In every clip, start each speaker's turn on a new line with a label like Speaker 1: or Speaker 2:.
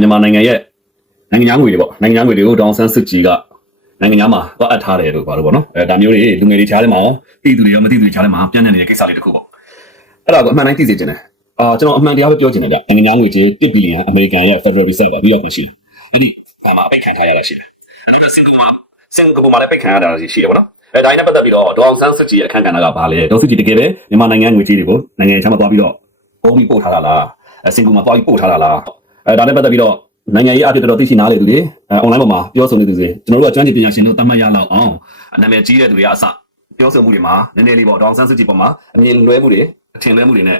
Speaker 1: မြန်မာနိုင်ငံရဲ့နိုင်ငံသားငွေတွေပေါ့နိုင်ငံသားငွေတွေကိုဒေါအောင်ဆန်းစစ်ကြီးကနိုင်ငံသားမှာတော့အပ်ထားတယ်လို့ပါလို့ပေါ့နော်အဲဒါမျိုးတွေလူငယ်တွေချားထဲမှာရောတည်သူတွေရောမတည်သူတွေချားထဲမှာပြန့်နှံ့နေတဲ့ကိစ္စလေးတစ်ခုပေါ့အဲ့ဒါကိုအမှန်တိုင်းသိစေချင်တယ်အာကျွန်တော်အမှန်တရားပဲပြောချင်တယ်ဗျနိုင်ငံသားငွေကြီး1ဘီလီယံအမေရိကန်ရဲ့ Federal Reserve ပါပြီးတော့ရှိတယ်ဒီအမှာပိတ်ခံထားရတာရှိတယ်အဲ့တော့စင်ကာပူမှာစင်ကာပူမှာလည်းပိတ်ခံရတာရှိတယ်ပေါ့နော်အဲဒါနဲ့ပတ်သက်ပြီးတော့ဒေါအောင်ဆန်းစစ်ကြီးရဲ့အခမ်းကဏ္ဍကဘာလဲဒေါစစ်ကြီးတကယ်ပဲမြန်မာနိုင်ငံငွေကြီးတွေကိုနိုင်ငံခြားမှာသွားပြီးတော့ပုံပြီးပို့ထားတာလားအဲစင်ကာပူမှာသွားပြီးပို့ထားတာလား အဲဒါနဲ့ပတ်သက်ပြီးတော့နိုင်ငံရေးအဖြစ်တော်တော်သိရှိနားလေသူတွေအဲအွန်လိုင်းပေါ်မှာပြောဆိုနေသူတွေကျွန်တော်တို့ကကျွမ်းကျင်ပညာရှင်တို့တတ်မှတ်ရလောက်အောင်နာမည်ကြီးတဲ့သူတွေကအစပြောဆိုမှုတွေမှာနည်းနည်းလေးပေါ့ဒေါအောင်ဆန်းစစ်ကြီးပေါ်မှာအမြင်လွဲမှုတွေအထင်လွဲမှုတွေနဲ့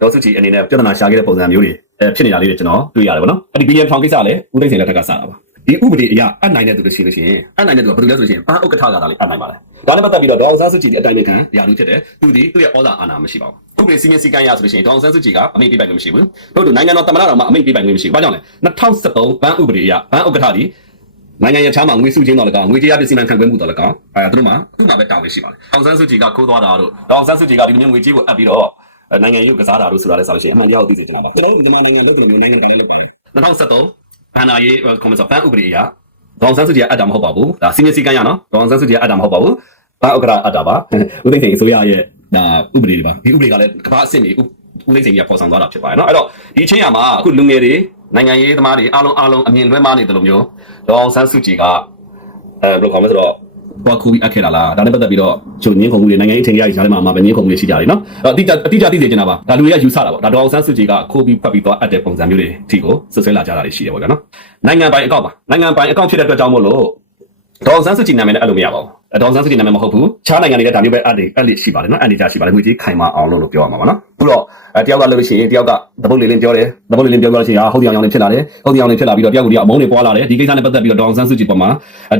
Speaker 1: ဒေါစစ်ကြီးအနေနဲ့ပြဿနာရှာခဲ့တဲ့ပုံစံမျိုးတွေအဲဖြစ်နေတာလေးတွေကျွန်တော်တွေ့ရတယ်ပေါ့နော်အဲ့ဒီ BM ထောင်ကိစ္စလည်းဦးသိန်းစိန်လက်ထက်ကစတာပါ ဒီဥပဒေအရအနိုင်တဲ့သူတွေရှိလို့ရှိရင်အနိုင်တဲ့သူကဘယ်သူလဲဆိုလို့ရှိရင်ဘာဥက္ကဋ္ဌကသာလေအနိုင်ပါလဲဒါနဲ့ပတ်သက်ပြီးတော့ဒေါအောင်ဆန်းစုကြည်ရဲ့အတိုင်းအခံရာထူးဖြစ်တယ်သူဒီသူ့ရဲ့ဩဇာအာဏာမရှိပါဘူးဥပဒေစီမံစည်းကမ်းရဆိုလို့ရှိရင်ဒေါအောင်ဆန်းစုကြည်ကအမိန့်ပေးပိုင်ခွင့်မရှိဘူးတို့တို့နိုင်ငံတော်သမ္မတတော်မှအမိန့်ပေးပိုင်ခွင့်မရှိဘူးဘာကြောင့်လဲ2013ဘန်းဥပဒေအရဘန်းဥက္ကဋ္ဌဒီနိုင်ငံရခြားမှာငွေစုချင်းတော်လကောင်ငွေကြေးရပစ္စည်းမှန်ခံခွင့်မှုတော်လကောင်အဲသူတို့မှာသူ့မှာပဲတောင်းဝေရှိပါတယ်ဒေါအောင်ဆန်းစုကြည်ကခိုးသွားတာတို့ဒေါအောင်ဆန်းစုကြည်ကဒီလိုမျိုးငွေကြေးကိုအပ်ပြီးတော့နိုင်ငံရေးကစားတာတို့ဆိုတာလည်းဆိုလို့ရှိရင်အမှန်တရားကိုသိစေချင်တာပါကျွန်တော်တို့ဒီမှာနိုင်ငံလုပ်တယ်မျိုးနိုင်ငံတိုင်းလုပ်တယ်2013 ဘန်နာရေးကွန်မန်ဆာဘန်းဥပဒေအရဒေါအောင်ဆန်းစုကြည်ကအပ်တာမဟုတ်ပါဘူးဒါစီမင်းစည်းကမ်းရနော်ဒေါအောင်ဆန်းစုကြည်ကအပ်တာမဟုတ်ပါဘူးဘာဥက္ကရာအပ်တာပါဦးသိန်းစိန်အစိုးရရဲ့ဒါဥပဒေတွေပါဒီဥပဒေကလည်းကမ္ဘာအဆင့်ကြီးဦးသိန်းစိန်ကြီးကပေါ်ဆောင်သွားတာဖြစ်ပါတယ်နော်အဲ့တော့ဒီချင်းရမှာအခုလူငယ်တွေနိုင်ငံရေးသမားတွေအားလုံးအားလုံးအမြင်လွဲမှားနေတယ်လို့မျိုးဒေါအောင်ဆန်းစုကြည်ကအဲဘယ်လိုခေါ်မလဲဆိုတော့ ဘာခုပြီးအပ်ခဲ့တာလားဒါနဲ့ပတ်သက်ပြီးတော့ချုပ်ငင်းခုံမှုတွေနိုင်ငံရေးထင်ကြီးကြားထဲမှာမှာပဲငင်းခုံမှုတွေရှိကြတယ်နော်အဲ့တော့အတိအကျအတိအကျသိစေချင်တာပါဒါလူတွေကယူဆတာပေါ့ဒါဒေါအောင်ဆန်းစုကြည်ကခိုးပြီးဖတ်ပြီးတော့အပ်တဲ့ပုံစံမျိုးတွေအထိကိုဆွဆွဲလာကြတာတွေရှိတယ်ပေါ့ဗျာနော်နိုင်ငံပိုင်အကောင့်ပါနိုင်ငံပိုင်အကောင့်ဖြစ်တဲ့အတွက်ကြောင့်မို့လို့ ဒေါအောင်ဆန်းစုကြည်နာမည်နဲ့အဲ့လိုမရပါဘူး။ဒေါအောင်ဆန်းစုကြည်နာမည်မဟုတ်ဘူး။ခြားနိုင်ငံတွေလည်းဒါမျိုးပဲအဲ့ဒီအဲ့ဒီရှိပါတယ်နော်။အဲ့ဒီကြရှိပါတယ်။ငွေကြီးခိုင်မာအောင်လို့လို့ပြောရမှာပါနော်။အခုတော့အဲတယောက်ကလို့လို့ရှိရင်တယောက်ကသပုတ်လေးလေးပြောတယ်။သပုတ်လေးလေးပြောပြောလို့ရှိရင်ဟုတ်တရားအောင်လေးဖြစ်လာတယ်။ဟုတ်တရားအောင်လေးဖြစ်လာပြီးတော့တယောက်ကူတယောက်အမုန်းတွေပွားလာတယ်။ဒီကိစ္စနဲ့ပတ်သက်ပြီးတော့ဒေါအောင်ဆန်းစုကြည်ပေါ်မှာ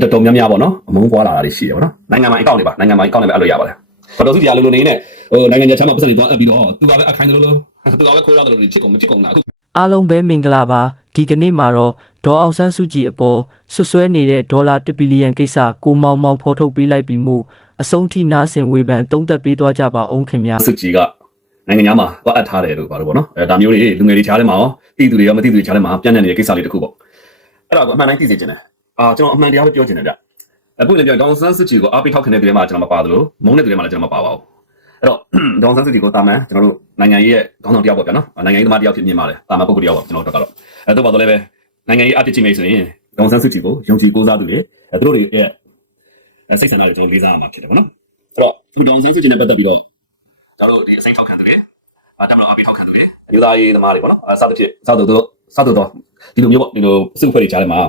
Speaker 1: တော်တော်များများပေါ့နော်။အမုန်းပွားလာတာတွေရှိတယ်ပေါ့နော်။နိုင်ငံမှာအကောင့်တွေပါ။နိုင်ငံမှာအကောင့်တွေပဲအဲ့လိုရပါတယ်။ဒေါက်တာစုကြည်ကလို့လို့နေနေဟိုနိုင်ငံခြားမှာပတ်စံတွေသွားအပ်ပြီးတော့သူကပဲအခိုင်လို့လို့သူကပဲခိုးရတယ်လို့ဖြစ်ကုန်မဖြစ်ကုန်တာအခု
Speaker 2: အားလုံးပဲမင်္ဂလာပါဒီကနေ့မှာတော့ ဒေါ်အောင်ဆန်းစုကြည်အပေါ်ဆွဆွဲနေတဲ့ဒေါ်လာ1ဘီလီယံကိစ္စကိုမောင်မောင်ဖော်ထုတ်ပေးလိုက်ပြီးမှုအဆုံးထိနားဆင်ဝေဖန်တုံးသက်ပေးသွားကြပါအောင်ခင်ဗျာ
Speaker 1: စုကြည်ကနိုင်ငံသားမှာသွားအပ်ထားတယ်လို့ပါလို့ပေါ့နော်အဲဒါမျိုးတွေလူငယ်တွေချားထဲမှာရောတည်သူတွေရောမတည်သူတွေချားထဲမှာပြန့်နှံ့နေတဲ့ကိစ္စလေးတစ်ခုပေါ့အဲ့ဒါကိုအမှန်တိုင်းသိစေချင်တယ်အာကျွန်တော်အမှန်တရားပဲပြောချင်တယ်ဗျအခုလည်းပြောဒေါန်ဆန်းစုကြည်ကိုအားပေးထောက်ခံတဲ့ပြည်မှာကျွန်တော်မပါသလိုမုန်းတဲ့ပြည်မှာလည်းကျွန်တော်မပါပါဘူးအဲ့တော့ဒေါန်ဆန်းစုကြည်ကိုတာမန်ကျွန်တော်တို့နိုင်ငံရေးရဲ့ခေါင်းဆောင်တယောက်ပေါ့ဗျာနော်နိုင်ငံရေးသမားတယောက်ဖြစ်မြင်ပါတယ်တာမန်ပုဂ္ဂိုလ်တယောက်ပေါ့ကျွန်တော်တို့ကတော့အဲ့တော့ပါတော့လည်းပဲ နိုင်ငံရေးအဖြစ်ချင်းမိတ်ဆိုရင်ဒေါန်ဆန်းစုကြည်ကိုယုံကြည်ကိုးစားသူတွေအဲသူတို့တွေရဲ့စိတ်ဆန္ဒတွေကျွန်တော်လေးစားရမှာဖြစ်တယ်ပေါ့နော်အဲ့တော့ဒီဒေါန်ဆန်းစုကြည်နဲ့ပတ်သက်ပြီးတော့ကျွန်တော်တို့ဒီအစိမ်းထုတ်ခံသူတွေအတမတော်အပိထောက်ခံသူတွေအယူသားရေးသမားတွေပေါ့နော်အဲစသဖြင့်စသတို့စသတို့ဒီလိုမျိုးပေါ့ဒီလိုစုဖွဲ့တွေကြားထဲမှာ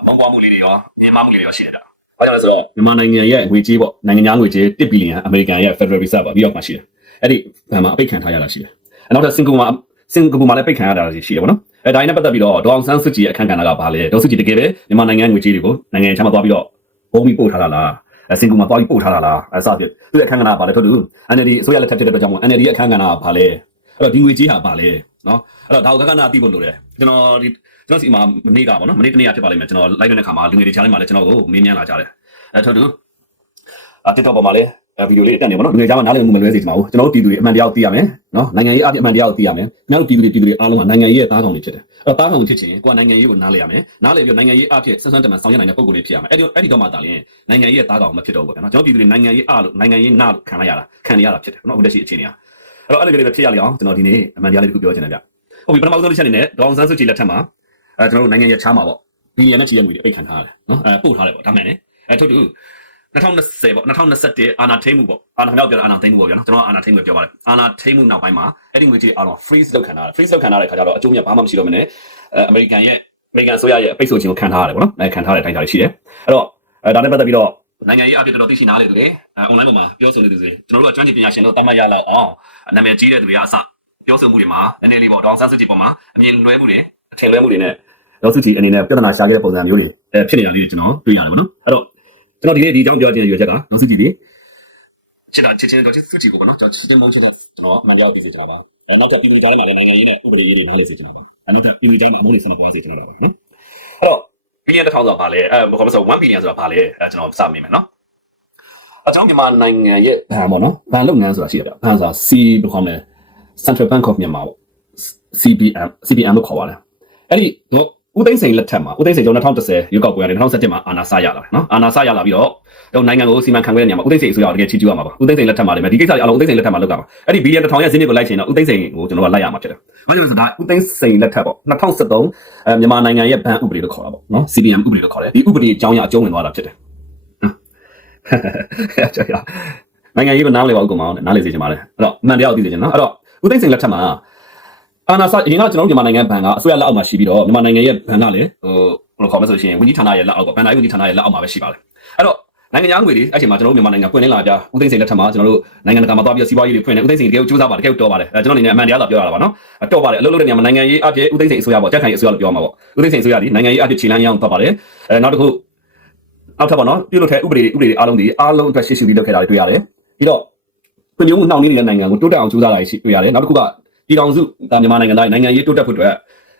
Speaker 1: အပေါင်းပွားမှုလေးတွေရောမြန်မာမှုလေးတွေရောရှယ်တာ။ဘာကြောင့်လဲဆိုတော့မြန်မာနိုင်ငံရဲ့ငွေကြေးပေါ့နိုင်ငံသားငွေကြေး1ဘီလီယံအမေရိကန်ရဲ့ Federal Reserve ပါပြီးတော့မှရှိတယ်။အဲ့ဒီဟိုမှာအပိတ်ခံထားရတာရှိတယ်။အနောက်ထပ်စင်ကာပူမှာ စင်ကာပူမှာလည်းပိတ်ခံရတာရှိတယ်ပေါ့နော်။အဲဒါနဲ့ပတ်သက်ပြီးတော့ဒေါအောင်ဆန်းစုကြည်ရဲ့အခမ်းကဏ္ဍကဘာလဲ။ဒေါစုကြည်တကယ်ပဲမြန်မာနိုင်ငံငွေကြေးတွေကိုနိုင်ငံခြားမှာသွားပြီးတော့ဘုံပြီးပို့ထားတာလား။အဲစင်ကာပူမှာသွားပြီးပို့ထားတာလား။အဲစသဖြင့်သူ့ရဲ့အခမ်းကဏ္ဍကဘာလဲထို့တူ NLD အစိုးရလက်ထက်ဖြစ်တဲ့အတွက်ကြောင့် NLD ရဲ့အခမ်းကဏ္ဍကဘာလဲ။အဲ့တော့ဒီငွေကြေးဟာဘာလဲနော်အဲ့တော့ဒါကိုကကနာသိဖို့လိုတယ်ကျွန်တော်ဒီကျွန်တော်စီမှာမနေ့ကပေါ့နော်မနေ့တနေ့ကဖြစ်ပါလိမ့်မယ်ကျွန်တော် live တဲ့ခါမှာလူငယ်တွေချားလိုက်မှာလည်းကျွန်တော်ကိုမေးမြန်းလာကြတယ်အဲ့ထို့တူအ TikTok ပေါ်မှာလည်း ဗီဒီယိုလေးတက်နေပေါ့နော်လူငယ်ချားမှာနားလည်မှုမလွဲစေချင်ပါဘူးကျွန်တော်တို့ပြည်သူတွေအမှန်တရားကိုသိရမယ်နော်နိုင်ငံရေးအပြည့်အမှန်တရားကိုသိရမယ်ကျွန်တော်တို့ပြည်သူတွေပြည်သူတွေအားလုံးကနိုင်ငံရေးရဲ့သားကောင်တွေဖြစ်တယ်အဲ့တော့သားကောင်ဖြစ်ချင်ကိုကနိုင်ငံရေးကိုနားလည်ရမယ်နားလည်ပြီးနိုင်ငံရေးအပြည့်ဆန်းဆန်းတမန်ဆောင်ရွက်နိုင်တဲ့ပုံကိုယ်လေးဖြစ်ရမယ်အဲ့ဒီအဲ့ဒီတော့မှသာလျှင်နိုင်ငံရေးရဲ့သားကောင်မဖြစ်တော့ဘူးပေါ့နော်ကျွန်တော်ပြည်သူတွေနိုင်ငံရေးအလို့နိုင်ငံရေးနာလို့ခံလိုက်ရတာခံရတာဖြစ်တယ်နော်အခုလက်ရှိအခြေအနေကအဲ့တော့အဲ့ဒီကလေးပဲဖြစ်ရလေအောင်ကျွန်တော်ဒီနေ့အမှန်တရားလေးတစ်ခုပြောချင်တယ်ဗျဟုတ်ပြီပထမဆုံးတစ်ချက်အနေနဲ့ဒေါအောင်ဆန်းစုကြည်လက်ထက်မှာအဲကျွန်တော်တို့နိုင်ငံရဲ့ချားမှာပေါ့ဘီလီယံနဲ့ချီတဲ့ငွေတွေအိတ်ခံထားရတယ်နော်အဲပို့ထားတယ်ပေါ့ဒါမှန်တယ်အဲထုတ်တူ 2020ပေါ့2021အာနာထိမ့်မှုပေါ့အာနာမြောက်ပြောအာနာထိမ့်မှုပေါ့ဗျာနော်ကျွန်တော်အာနာထိမ့်မှုပြောပါတယ်အာနာထိမ့်မှုနောက်ပိုင်းမှာအဲ့ဒီငွေကြေးအားလုံး freeze လုပ်ခံထားတယ် freeze လုပ်ခံထားတဲ့ခါကျတော့အကျိုးမြတ်ဘာမှမရှိတော့မနဲ့အဲအမေရိကန်ရဲ့အမေရိကန်ဆိုရရဲ့အပိတ်ဆိုခြင်းကိုခံထားရတယ်ပေါ့နော်အဲခံထားတဲ့အတိုင်းဒါတွေရှိတယ်အဲ့တော့အဲဒါနဲ့ပတ်သက်ပြီးတော့နိုင်ငံရေးအဖြစ်တော်တော်သိရှိနားလေသူတွေအဲ online ပေါ်မှာပြောဆိုနေသူတွေကျွန်တော်တို့ကကျွမ်းကျင်ပညာရှင်တို့တတ်မှတ်ရလောက်အောင်နာမည်ကြီးတဲ့သူတွေကအစပြောဆိုမှုတွေမှာနည်းနည်းလေးပေါ့ဒေါအောင်ဆန်းစုကြည်ပေါ်မှာအမြင်လွဲမှုတွေအထင်လွဲမှုတွေနဲ့ဒေါစုကြည်အနေနဲ့ပြဿနာရှာခဲ့တဲ့ပုံစံမျိုးတွေအဲဖြစ်နေတာလေးတွေကျွန်တော်တွေ့ရတယ်ပေါ့နော်အဲ့တော့ ကျွန်တော်ဒီနေ့ဒီအကြောင်းပြောချင်တဲ့ရွေးချက်ကဒေါစုကြည်ဒီချစ်တာချစ်ချင်းဒေါစုကြည်ကိုပေါ့နော်ကျွန်တော်ချစ်တဲ့မုန်းချစ်တော့ကျွန်တော်အမှန်တရားသိစေချင်တာပါအဲနောက်ထပ်ပြည်သူတွေကြားထဲမှာလည်းနိုင်ငံရေးနဲ့ဥပဒေရေးတွေနားလည်စေချင်တာပါအဲနောက်ထပ်ပြည်သူတွေကြားမှာအမှုတွေစဉ်းစားပါစေချင်တာပါနော်အဲ့တော့ဘီလီယံတစ်ထောင်ဆိုတာဘာလဲအဲဘာလို့ဆို1ဘီလီယံဆိုတာဘာလဲအဲကျွန်တော်စမိမယ်နော်အကြောင်းမြန်မာနိုင်ငံရဲ့ဘဏ်ပေါ့နော်ဘဏ်လုပ်ငန်းဆိုတာရှိရပြဘဏ်ဆိုတာ C ဘယ်လိုခေါ်မလဲ Central Bank of Myanmar ပေါ့ CBM CBM လို့ခေါ်ပါတယ်အဲ့ဒီတော့ ဦးသိန်းစိန်လက်ထက်မှာဦးသိန်းစိန်ကျွန်တော်2010ရွေးကောက်ပွဲကနေ2017မှာအာဏာစရလာတယ်နော်အာဏာစရလာပြီးတော့တော့နိုင်ငံကိုစီမံခန့်ခွဲတဲ့နေရာမှာဦးသိန်းစိန်အစိုးရကတကယ်ချီးကျူးရမှာပါဦးသိန်းစိန်လက်ထက်မှာလည်းဒီကိစ္စတွေအလုံးဦးသိန်းစိန်လက်ထက်မှာလုပ်ကြပါအဲ့ဒီဘီလီယံတစ်ထောင်ရဲ့ဈေးနှုန်းကိုလိုက်ချင်တော့ဦးသိန်းစိန်ကိုကျွန်တော်ကလိုက်ရမှာဖြစ်တယ်ဘာလို့လဲဆိုတော့ဦးသိန်းစိန်လက်ထက်ပေါ့2013အဲမြန်မာနိုင်ငံရဲ့ဘဏ်ဥပဒေလို့ခေါ်တာပေါ့နော် CBM ဥပဒေလို့ခေါ်တယ်ဒီဥပဒေအကြောင်းအရာအကျုံးဝင်သွားတာဖြစ်တယ်ဟုတ်ကဲ့နိုင်ငံရေးကနားမလဲပါဘူးကောင်မအောင်နားလေစေချင်ပါတယ်အဲ့တော့အမှန်တရားကိုသိစေချင်နော်အဲ့တော့ဦးသိန်းစိန်လက်ထက်မှာ အာနာစအရင်ကကျွန်တော်တို့မြန်မာနိုင်ငံဘဏ်ကအစိုးရလက်အောက်မှာရှိပြီးတော့မြန်မာနိုင်ငံရဲ့ဘဏ်ကလည်းဟိုဘယ်လိုခေါ်မလဲဆိုရှင်ဝန်ကြီးဌာနရဲ့လက်အောက်ပေါ့ဘဏ္ဍာရေးဝန်ကြီးဌာနရဲ့လက်အောက်မှာပဲရှိပါတယ်အဲ့တော့နိုင်ငံသားငွေတွေအဲ့ချိန်မှာကျွန်တော်တို့မြန်မာနိုင်ငံပွင့်လင်းလာကြဦးသိန်းစိန်လက်ထက်မှာကျွန်တော်တို့နိုင်ငံတကာမှာသွားပြီးစီးပွားရေးတွေဖွင့်နေဦးသိန်းစိန်တကယ်ကိုစူးစမ်းပါတကယ်ကိုတော်ပါတယ်အဲကျွန်တော်အနေနဲ့အမှန်တရားသာပြောရတာပါနော်တော်ပါတယ်အလုပ်လုပ်တဲ့နေရာမှာနိုင်ငံရေးအဖြစ်ဦးသိန်းစိန်အစိုးရပေါ့ကြက်ခိုင်အစိုးရလို့ပြောမှာပေါ့ဦးသိန်းစိန်အစိုးရဒီနိုင်ငံရေးအဖြစ်ခြေလှမ်းရအောင်သွားပါတယ်အဲနောက်တစ်ခုအောက်ထပ်ပါနော်ပြုလုပ်တဲ့ဥပဒေတွေဥပဒေတွေအားလုံးဒီအားလုံးအတွက်ရှေ့ရှုပြီးလုပ်ခဲ့တာတွေတွေ့ရတယ်ပြီးတော့ပြည်မျိုးမှုနှောင့်နှေးနေတဲ့နိုင်ငံကိုတိုးတက်အောင်ကြိုးစားတာရှိတွေ့ရတယ်နောက်တစ်ခုက ပြည်တော်စုဒါမြန်မာနိုင်ငံသားနိုင်ငံရေးတိုးတက်ဖို့အတွက်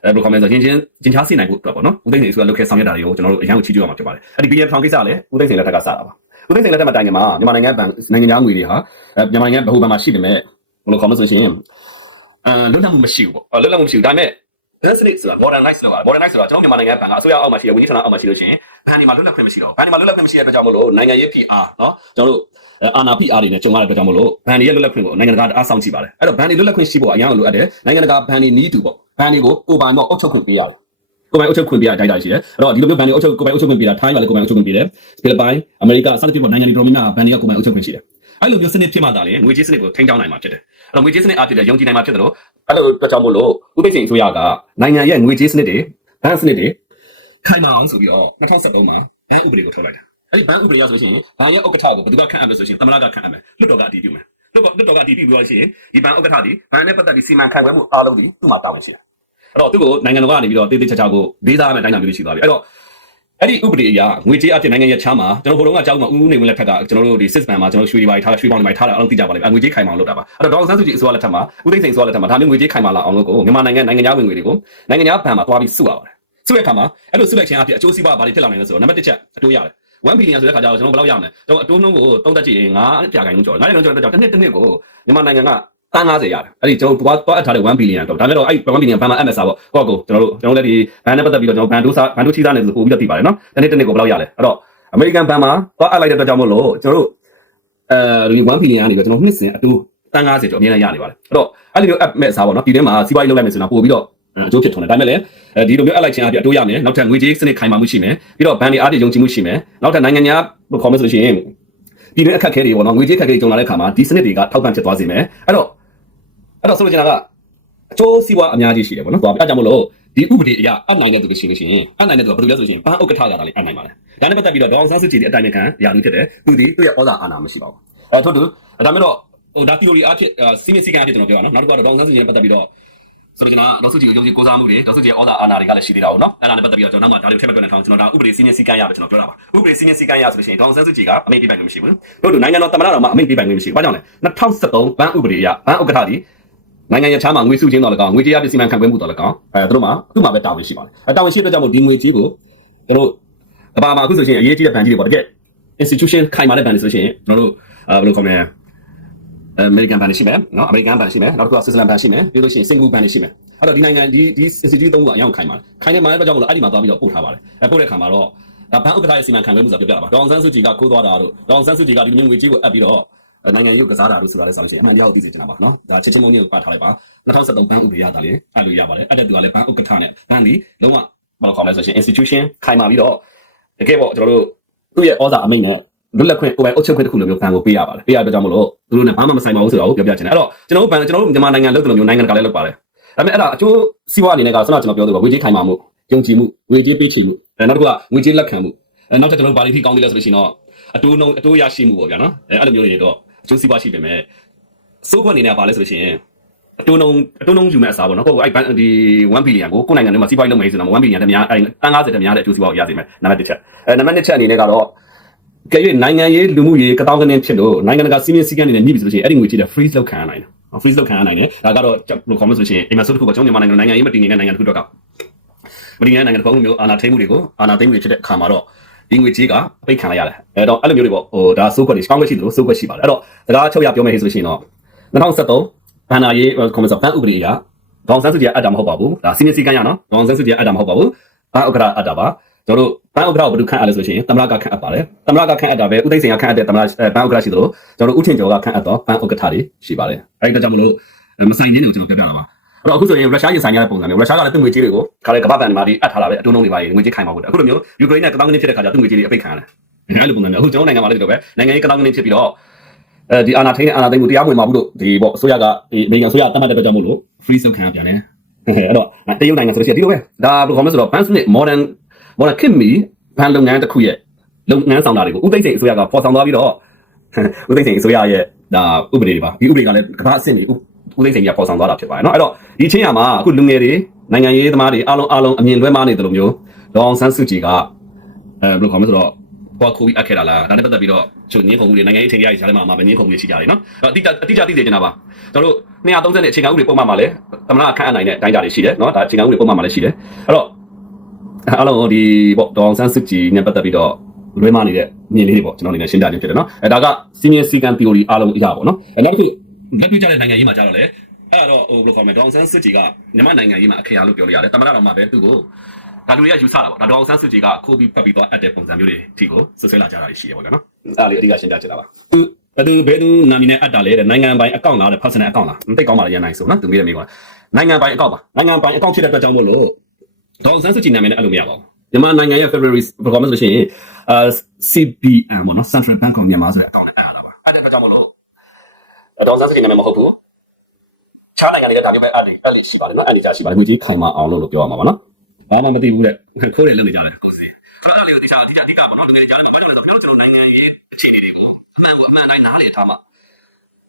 Speaker 1: အဲဘယ်လိုခေါ်မလဲဆိုရင်ချင်းချင်းချားစီနိုင်ဖို့အတွက်ပေါ့နော်ဦးသိန်းစိန်အစိုးရလုပ်ခဲ့ဆောင်ရွက်တာတွေကိုကျွန်တော်တို့အရင်ကချီးကျူးရမှာဖြစ်ပါတယ်အဲ့ဒီဘီလီယံထောင်ကိစ္စလည်းဦးသိန်းစိန်လက်ထက်ကစတာပါဦးသိန်းစိန်လက်ထက်မှာတိုင်ငံမှာမြန်မာနိုင်ငံဘဏ်နိုင်ငံသားငွေတွေဟာအဲမြန်မာနိုင်ငံဗဟိုဘဏ်မှာရှိတယ်မဲ့ဘယ်လိုခေါ်မလဲဆိုရင်အဲလွတ်လပ်မှုမရှိဘူးပေါ့လွတ်လပ်မှုမရှိဘူးဒါပေမဲ့ business ဆိုတာ modernize လုပ်တာ modernize ဆိုတာကျွန်တော်မြန်မာနိုင်ငံဘဏ်ကအစိုးရအောက်မှာရှိတဲ့ဝန်ကြီးဌာနအောက်မှာရှိလို့ရှိရင်ဘဏ်တွေမှာလွတ်လပ်ခွင့်မရှိတော့ဘဏ်တွေမှာလွတ်လပ်ခွင့်မရှိတဲ့အတွက်ကြောင့်မလို့နိုင်ငံရေး PR เนาะကျွန်တော်တို့အာနာ PR တွေနဲ့ကြုံရတဲ့အတွက်ကြောင့်မလို့ဘဏ်တွေရဲ့လွတ်လပ်ခွင့်ကိုနိုင်ငံတကာအားဆောင်ကြည့်ပါတယ်အဲ့တော့ဘဏ်တွေလွတ်လပ်ခွင့်ရှိဖို့အရင်ကလိုအပ်တယ်နိုင်ငံတကာဘဏ်တွေနီးတူပေါ့ဘဏ်တွေကိုကိုပိုင်တော့အုပ်ချုပ်ခွင့်ပေးရတယ်ကိုပိုင်အုပ်ချုပ်ခွင့်ပေးရတိုင်းတာရှိတယ်အဲ့တော့ဒီလိုမျိုးဘဏ်တွေအုပ်ချုပ်ကိုပိုင်အုပ်ချုပ်ခွင့်ပေးတာထိုင်းမှာလည်းကိုပိုင်အုပ်ချုပ်ခွင့်ပေးတယ်ဖိလစ်ပိုင်အမေရိကစသဖြင့်ပေါ့နိုင်ငံတွေတော်များများဘဏ်တွေကကိုပိုင်အုပ်ချုပ်ခွင့်ရှိတယ် အဲ့လိုမျိုးစနစ်ဖြစ်မှသာလေငွေကြေးစနစ်ကိုထိန်းကျောင်းနိုင်မှာဖြစ်တယ်အဲ့တော့ငွေကြေးစနစ်အဖြစ်တဲ့ယုံကြည်နိုင်မှာဖြစ်တယ်လို့အဲ့လိုအတွက်ကြောင့်မို့လို့ဥပိ္ပစိန်အစိုးရကနိုင်ငံရဲ့ငွေကြေးစနစ်တွေဘဏ်စနစ်တွေခိုင်မာအောင်ဆိုပြီးတော့2013မှာဘဏ်ဥပဒေကိုထုတ်လိုက်တယ်အဲ့ဒီဘဏ်ဥပဒေရဆိုရှင်ဘဏ်ရဲ့ဥက္ကဋ္ဌကိုဘယ်သူကခန့်အပ်မလဲဆိုရှင်သမ္မတကခန့်အပ်မယ်လွှတ်တော်ကအတည်ပြုမယ်လွှတ်တော်လွှတ်တော်ကအတည်ပြုပြီးတော့ရှိရင်ဒီဘဏ်ဥက္ကဋ္ဌဒီဘဏ်နဲ့ပတ်သက်ပြီးစီမံခန့်ခွဲမှုအားလုံးဒီသူ့မှာတာဝန်ရှိတယ်အဲ့တော့သူ့ကိုနိုင်ငံတော်ကနေပြီးတော့တေးသေးချာချာကိုလေးစားရမယ့်တိုင်းတာမျိုးရှိသွားပြီအဲ့တော့ အဲ့ဒီဥပဒေအရငွေကြေးအဖြစ်နိုင်ငံရဲ့ချမ်းမှာကျွန်တော်ဘုံကကြောက်မှာဦးဦးနေဝင်လက်ထက်ကကျွန်တော်တို့ဒီ system မှာကျွန်တော်ရွှေတွေပါထားရွှေပေါင်းတွေပါထားတာအလုံးသိကြပါလိမ့်မယ်ငွေကြေးခိုင်မာအောင်လုပ်တာပါအဲ့တော့ဒေါအောင်ဆန်းစုကြည်အစိုးရလက်ထက်မှာဦးသိန်းစိန်အစိုးရလက်ထက်မှာဒါမျိုးငွေကြေးခိုင်မာလာအောင်လို့ကိုမြန်မာနိုင်ငံနိုင်ငံသားဝင်ငွေတွေကိုနိုင်ငံသားဘဏ်မှာတွားပြီးစုရပါတယ်စုတဲ့အခါမှာအဲ့လိုစုလိုက်ခြင်းအဖြစ်အကျိုးစီးပွားဘာတွေဖြစ်လာနိုင်လဲဆိုတော့နံပါတ်1ချက်အတိုးရတယ်1 billion ဆိုတဲ့ခါကျတော့ကျွန်တော်ဘယ်လောက်ရမလဲကျွန်တော်အတိုးနှုန်းကိုတုံးသက်ကြည့်ရင်9ပြာခိုင်နှုန်းကျော်9နှုန်းကျော်တဲ့ကြောင့်တစ်နှစ်တစ်နှစ်ကိုမြန်မာနိုင်ငံက တန်း90ရတယ်အဲ့ဒီကျွန်တော်တွားတွားအပ်ထားတဲ့1 billion တော့ဒါမဲ့တော့အဲ့1 billion ဘဏ်မှာ MS ပေါ့ကိုယ့်ကိုကျွန်တော်တို့ကျွန်တော်လည်းဒီဘဏ်နဲ့ပတ်သက်ပြီးတော့ကျွန်တော်ဘဏ်တိုးစားဘဏ်တိုးချီးစားနေဆိုပို့ပြီးတော့တည်ပါတယ်နော်တစ်နှစ်တစ်နှစ်ကိုဘယ်လောက်ရလဲအဲ့တော့ American ဘဏ်မှာတွားအပ်လိုက်တဲ့အတွက်ကြောင့်မို့လို့ကျွန်တော်တို့အဲဒီ1 billion ကနေပြီးကျွန်တော်နှစ်စဉ်အတိုးတန်း90ကျော်အမြဲတမ်းရနေပါတယ်အဲ့တော့အဲ့ဒီလိုအပ်မဲ့အစားပေါ့နော်ပြည်ထဲမှာစီးပွားရေးလုပ်လိုက်မယ်ဆိုတော့ပို့ပြီးတော့အကျိုးဖြစ်ထွန်းတယ်ဒါပေမဲ့လည်းအဲဒီလိုမျိုးအပ်လိုက်ခြင်းအပြအတိုးရမယ်နောက်ထပ်ငွေကြေးစနစ်ခိုင်မာမှုရှိမယ်ပြီးတော့ဘဏ်တွေအားတွေယုံကြည်မှုရှိမယ်နောက်ထပ်နိုင်ငံခြားလို့ခေါ်မယ်ဆိုရှင်ပြည်တွင်းအခက်အခဲတွေပေါ့နော်ငွေကြေးအခက်အခဲတွေကြုံလာတဲ့အခါမှာဒီစနစ်တွေကထောက်ပံ့ဖြစ်သွားစေမယ်အဲ့တော့ အဲ့တော့ဆိုလိုချင်တာကအကျိုးစီးပွားအများကြီးရှိတယ်ပေါ့နော်။ဒါကြောင့်မို့လို့ဒီဥပဒေအရအပ်နိုင်တဲ့သူတွေရှိနေရှင်အပ်နိုင်တဲ့သူကဘယ်လိုလဲဆိုရင်ဘာဥက္ကဋ္ဌကလည်းအပ်နိုင်ပါတယ်။ဒါနဲ့ပတ်သက်ပြီးတော့ဒေါအောင်ဆန်းစုကြည်ရဲ့အတိုင်းအခံရာလူဖြစ်တယ်။သူဒီသူ့ရဲ့ဩဇာအာဏာမရှိပါဘူး။အဲထို့တူဒါမဲ့တော့ဟိုဒါ theory အဖြစ်စီမင်းစည်းကမ်းအဖြစ်ကျွန်တော်ပြောရအောင်။နောက်တစ်ခုကတော့ဒေါအောင်ဆန်းစုကြည်နဲ့ပတ်သက်ပြီးတော့ဆိုတော့ကျွန်တော်ဒေါက်စုကြည်ကိုယုံကြည်ကိုးစားမှုတွေဒေါက်စုကြည်ရဲ့ဩဇာအာဏာတွေကလည်းရှိသေးတာပေါ့နော်။အဲ့ဒါနဲ့ပတ်သက်ပြီးတော့ကျွန်တော်နောက်မှဒါတွေထည့်မတွက်နေအောင်ကျွန်တော်ဒါဥပဒေစီမင်းစည်းကမ်းရပဲကျွန်တော်ပြောတာပါ။ဥပဒေစီမင်းစည်းကမ်းရဆိုလို့ရှိရင်ဒေါအောင်ဆန်းစုကြည်ကအမိန့်ပေးပိုင်ခွင့်မရှိဘူး။တို့တို့နိုင်ငံတော်သမ္မတတော်မှာအမိန့်ပေးပိုင်ခွင့်မရှိဘူး။ဘာကြောင့်လဲ။2013ဘဏ်ဥပဒေအရဘဏ်ဥက္ကဋ္ဌဒီ နိုင်ငံရချားမှာငွေစုချင်းတော်လည်းကောင်းငွေကြေးရပစ္စည်းမှခံခွင့်မှုတော်လည်းကောင်းအဲတို့မှာသူ့မှာပဲတာဝန်ရှိပါတယ်အဲတာဝန်ရှိတဲ့အတွက်ကြောင့်မို့ဒီငွေကြေးကိုတို့အပါမှာအခုဆိုရှင်အရေးကြီးတဲ့ဘဏ်ကြီးတွေပေါ့တကယ် institution ခိုင်မာတဲ့ဘဏ်တွေဆိုရှင်ကျွန်တော်တို့အဲဘယ်လိုခေါ်မလဲအမေရိကန်ဘဏ်တွေရှိမယ်နော်အမေရိကန်ဘဏ်ရှိမယ်နောက်တစ်ခုကဆွစ်ဇာလန်ဘဏ်ရှိမယ်ပြီးလို့ရှိရင်စင်ကာပူဘဏ်တွေရှိမယ်အဲ့တော့ဒီနိုင်ငံဒီဒီ institute သုံးခုကအရင်ခိုင်ပါတယ်ခိုင်နေမှာတဲ့ကြောင့်မလို့အဲ့ဒီမှာသွားပြီးတော့ပို့ထားပါတယ်အဲပို့တဲ့ခါမှာတော့ဒါဘဏ်ဥက္ကဋ္ဌရဲ့စီမံခန့်ခွဲမှုဆိုတာပြောပြတာပါဒေါအောင်ဆန်းစုကြည်ကကိုးသွားတာတို့ဒေါအောင်ဆန်းစုကြည်ကဒီမျိုးငွေကြေးကိုအပ်ပြီးတော့ နိုင်ငံရေးကစားတာလို့ဆိုတာလဲဆိုလို့ရှိရင်အမှန်တရားကိုသိစေချင်တာပါနော်ဒါချစ်ချင်းမုန်းကြီးကိုပတ်ထားလိုက်ပါ2013ဘဏ်ဥပဒေရတာလေအဲ့လိုရပါတယ်အဲ့တဲ့သူကလည်းဘဏ်ဥက္ကဋ္ဌနဲ့ဘဏ်ဒီလုံးဝဘာလို့ခေါ်မလဲဆိုရှင် institution ခိုင်မာပြီးတော့တကယ်ပေါ့ကျွန်တော်တို့သူ့ရဲ့ဩဇာအမိန့်နဲ့လွတ်လပ်ခွင့်ကိုယ်ပိုင်အုပ်ချုပ်ခွင့်တစ်ခုလိုမျိုးဘဏ်ကိုပေးရပါတယ်ပေးရတဲ့အတွက်ကြောင့်မလို့သူတို့နဲ့ဘာမှမဆိုင်ပါဘူးဆိုတာကိုပြောပြချင်တယ်အဲ့တော့ကျွန်တော်တို့ဘဏ်ကျွန်တော်တို့မြန်မာနိုင်ငံလုပ်တယ်လို့မျိုးနိုင်ငံတကာလည်းလုပ်ပါတယ်ဒါပေမဲ့အဲ့ဒါအကျိုးစီးပွားအနေနဲ့ကဆက်တော့ကျွန်တော်ပြောသလိုပဲဝေကြီးခိုင်မာမှုယုံကြည်မှုဝေကြီးပေးချေမှုအဲနောက်တစ်ခုကငွေကြေးလက်ခံမှုအဲနောက်ထပ်ကျွန်တော်တို့ဘာတွေထိကောင်းသေးလဲဆိုလို့ရှိရင်တော့အတိုးနှုံအတိုးရရှိမှုပေါ့ဗျာနော်အဲအဲ့လိုမျိုးတွေတော့ အကျိုးစီးပွားရှိပေမဲ့စိုးခွက်အနေနဲ့ကဘာလဲဆိုလို့ရှိရင်အတိုးနှုံအတိုးနှုံယူမဲ့အစားပေါ့နော်ကိုယ်အဲ့ဘန်ဒီ1ဘီလီယံကိုကိုယ်နိုင်ငံထဲမှာစီးပွားရေးလုပ်မယ်ဆိုတော့1ဘီလီယံတများအဲ့တန်50တများတဲ့အကျိုးစီးပွားကိုရစေမယ်နံပါတ်1ချက်အဲနံပါတ်2ချက်အနေနဲ့ကတော့ကဲ၍နိုင်ငံရေးလူမှုရေးကတောင်းကနေဖြစ်လို့နိုင်ငံတကာစီးမင်းစည်းကမ်းတွေနဲ့ညှိပြီဆိုလို့ရှိရင်အဲ့ဒီငွေကြေးတွေ freeze လုပ်ခံရနိုင်တယ် freeze လုပ်ခံရနိုင်တယ်ဒါကတော့ဘယ်လိုခေါ်မလဲဆိုလို့ရှိရင်အိမ်မှာဆိုတစ်ခုကကျွန်တော်မြန်မာနိုင်ငံနိုင်ငံရေးမတည်ငြိမ်တဲ့နိုင်ငံတစ်ခုတော့ကမတည်ငြိမ်တဲ့နိုင်ငံတစ်ခုမျိုးအာဏာထိန်းမှုတွေကိုအာဏာသိမ်းမှုတွေဖြစ်တဲ့အခါမှာတော့ ဒီငွေကြေးကအပိတ်ခံလိုက်ရတယ်အဲတော့အဲ့လိုမျိုးတွေပေါ့ဟိုဒါစိုးကွက်တွေကောင်းကွက်ရှိတယ်လို့စိုးကွက်ရှိပါတယ်အဲ့တော့စကားချုပ်ရပြောမယ်ဆိုလို့ရှိရင်တော့2013ဘန်နာရေးကွန်မဆာဘန်ဥပဒေအရဒေါအောင်ဆန်းစုကြည်ကအပ်တာမဟုတ်ပါဘူးဒါစီနီစီကန်ရနော်ဒေါအောင်ဆန်းစုကြည်ကအပ်တာမဟုတ်ပါဘူးဘန်ဥက္ကဋ္ဌအပ်တာပါကျွန်တော်တို့ဘန်ဥက္ကဋ္ဌကိုဘယ်သူခန့်အပ်လဲဆိုရှင်သမရကခန့်အပ်ပါတယ်သမရကခန့်အပ်တာပဲဥသိမ်းစင်ကခန့်အပ်တဲ့သမရဘန်ဥက္ကဋ္ဌရှိသလိုကျွန်တော်တို့ဥထင်ကျော်ကခန့်အပ်တော့ဘန်ဥက္ကဋ္ဌတွေရှိပါတယ်အဲဒီတော့ကြောင့်မလို့မဆိုင်နေတယ်ကျွန်တော်ပြောတာပါအဲ့ တော့အခုဆိုရင်ရုရှားရင်ဆိုင်ရတဲ့ပုံစံမျိုးရုရှားကလည်းသူ့ငွေကြေးတွေကိုခါလေကမ္ဘာ့ဘဏ်တွေမှာဒီအပ်ထားတာပဲအတုံးလုံးတွေပါငွေကြေးခိုင်မှာပေါ့အခုလိုမျိုးယူကရိန်းနဲ့ကတောင်းကနေဖြစ်တဲ့ခါကျသူ့ငွေကြေးတွေအပိတ်ခံရတယ်အဲ့လိုပုံစံမျိုးအခုကျွန်တော်နိုင်ငံမှာလည်းဒီလိုပဲနိုင်ငံရေးကတောင်းကနေဖြစ်ပြီးတော့အဲဒီအာနာထိန်နဲ့အာနာသိန်းကိုတရားဝင်မှာဘူးလို့ဒီပေါ့အစိုးရကဒီအမေရိကန်အစိုးရတတ်မှတ်တဲ့အတွက်ကြောင့်မို့လို့ free ဆုတ်ခံရပြန်တယ်အဲ့တော့တရုတ်နိုင်ငံဆိုလို့ရှိရင်ဒီလိုပဲဒါဘယ်လိုခေါ်မလဲဆိုတော့ ban smith modern modern kimmy ဘန်လုပ်ငန်းတစ်ခုရဲ့လုပ်ငန်းဆောင်တာတွေကိုဥသိမ့်စိန်အစိုးရကပေါ်ဆောင်သွားပြီးတော့ဥသိမ့်စိန်အစိုးရရဲ့ဒါဥပဒေတွေပါဒီဥပဒေကလည်းကမ္ဘာအဆင့်တွေ ဥဥသိမ့်စိန်ကပေါ်ဆောင်သွားတာဖြစ်ပါတယ်เนาะအဲ့တော့ဒီချင်းရမှာအခုလူငယ်တွေနိုင်ငံရေးသမားတွေအားလုံးအားလုံးအမြင်လွဲမှားနေတယ်လို့မျိုးဒေါအောင်ဆန်းစုကြည်ကအဲဘယ်လိုခေါ်မလဲဆိုတော့ဟောခိုးပြီးအပ်ခဲ့တာလားဒါနဲ့ပတ်သက်ပြီးတော့ချုပ်ငင်းခုံမှုတွေနိုင်ငံရေးအထင်ကြီးရှားတယ်မှာမှာပဲငင်းခုံမှုတွေရှိကြတယ်เนาะအဲ့တော့အတိအအတိအကျသိစေချင်တာပါကျွန်တော်တို့230နဲ့အခြေခံဥပဒေပုံမှန်မှာလည်းသမဏခန့်အပ်နိုင်တဲ့တိုင်းတာတွေရှိတယ်เนาะဒါအခြေခံဥပဒေပုံမှန်မှာလည်းရှိတယ်အဲ့တော့ အားလုံးဒီပေါ့ဒေါအောင်ဆန်းစစ်ကြည်နဲ့ပတ်သက်ပြီးတော့လွဲမနေတဲ့မြင်လေးတွေပေါ့ကျွန်တော်အနေနဲ့ရှင်းပြနေဖြစ်တယ်နော်အဲဒါကစီမင်းစီကန် theory အားလုံးအရာပေါ့နော်အဲနောက်တစ်ခု လက်တွေ့ကြတဲ့နိုင်ငံရေးမှာကြတော့လေအဲ့တော့ဟိုဘယ်လိုခေါ်မလဲဒေါအောင်ဆန်းစစ်ကြည်ကမြန်မာနိုင်ငံရေးမှာအခရာလို့ပြောလို့ရတယ်တမန်တော်မှာပဲသူ့ကိုဒါလူတွေကယူဆတာပေါ့ဒါဒေါအောင်ဆန်းစစ်ကြည်ကခိုးပြီးဖတ်ပြီးတော့အပ်တဲ့ပုံစံမျိုးတွေအထိကိုဆွဆွဲလာကြတာရှိရပါတော့နော်အဲ့ဒါလေးအဓိကရှင်းပြချင်တာပါသူဘယ်သူဘယ်သူနာမည်နဲ့အပ်တာလဲတဲ့နိုင်ငံပိုင်အကောင့်လားတဲ့ personal account လားမသိကောင်းပါလေရန်နိုင်ဆိုနော်သူမေးတယ်မေးပါနိုင်ငံပိုင်အကောင့်ပါနိုင်ငံပိုင်အကောင့်ဖြစ်တဲ့အတွက်ကြောင့်မို့လို့ဒေါအောင်ဆန်းစုကြည်နာမည်နဲ့အဲ့လိုမရပါဘူးမြန်မာနိုင်ငံရဲ့ February performance ဆိုလို့ရှိရင်အာ CBM ပေါ့နော် Central Bank of Myanmar ဆိုတဲ့အကောင့်နဲ့အဲ့ဒါပါအဲ့ဒါကြောင့်မလို့ ဒေါအောင်ဆန်းစုကြည်နာမည်မဟုတ်ဘူးခြားနိုင်ငံတွေကဒါမျိုးပဲအဲ့ဒီအဲ့ဒီရှိပါတယ်နော်အဲ့ဒီကြာရှိပါတယ်ငွေကြီးခိုင်မာအောင်လို့လို့ပြောရမှာပါနော်ဘာမှမသိဘူးတဲ့ခိုးတယ်လုပ်နေကြတယ်ကိုစီအဲ့ဒါလေးကိုဒီစားဒီစားအဓိကပေါ့နော်လူတွေကြားတယ်ဘာလို့လဲဆိုတော့ကျွန်တော်နိုင်ငံရေးအခြေအနေတွေကိုအမှန်ကအမှန်တိုင်းနားလည်ထားမှာ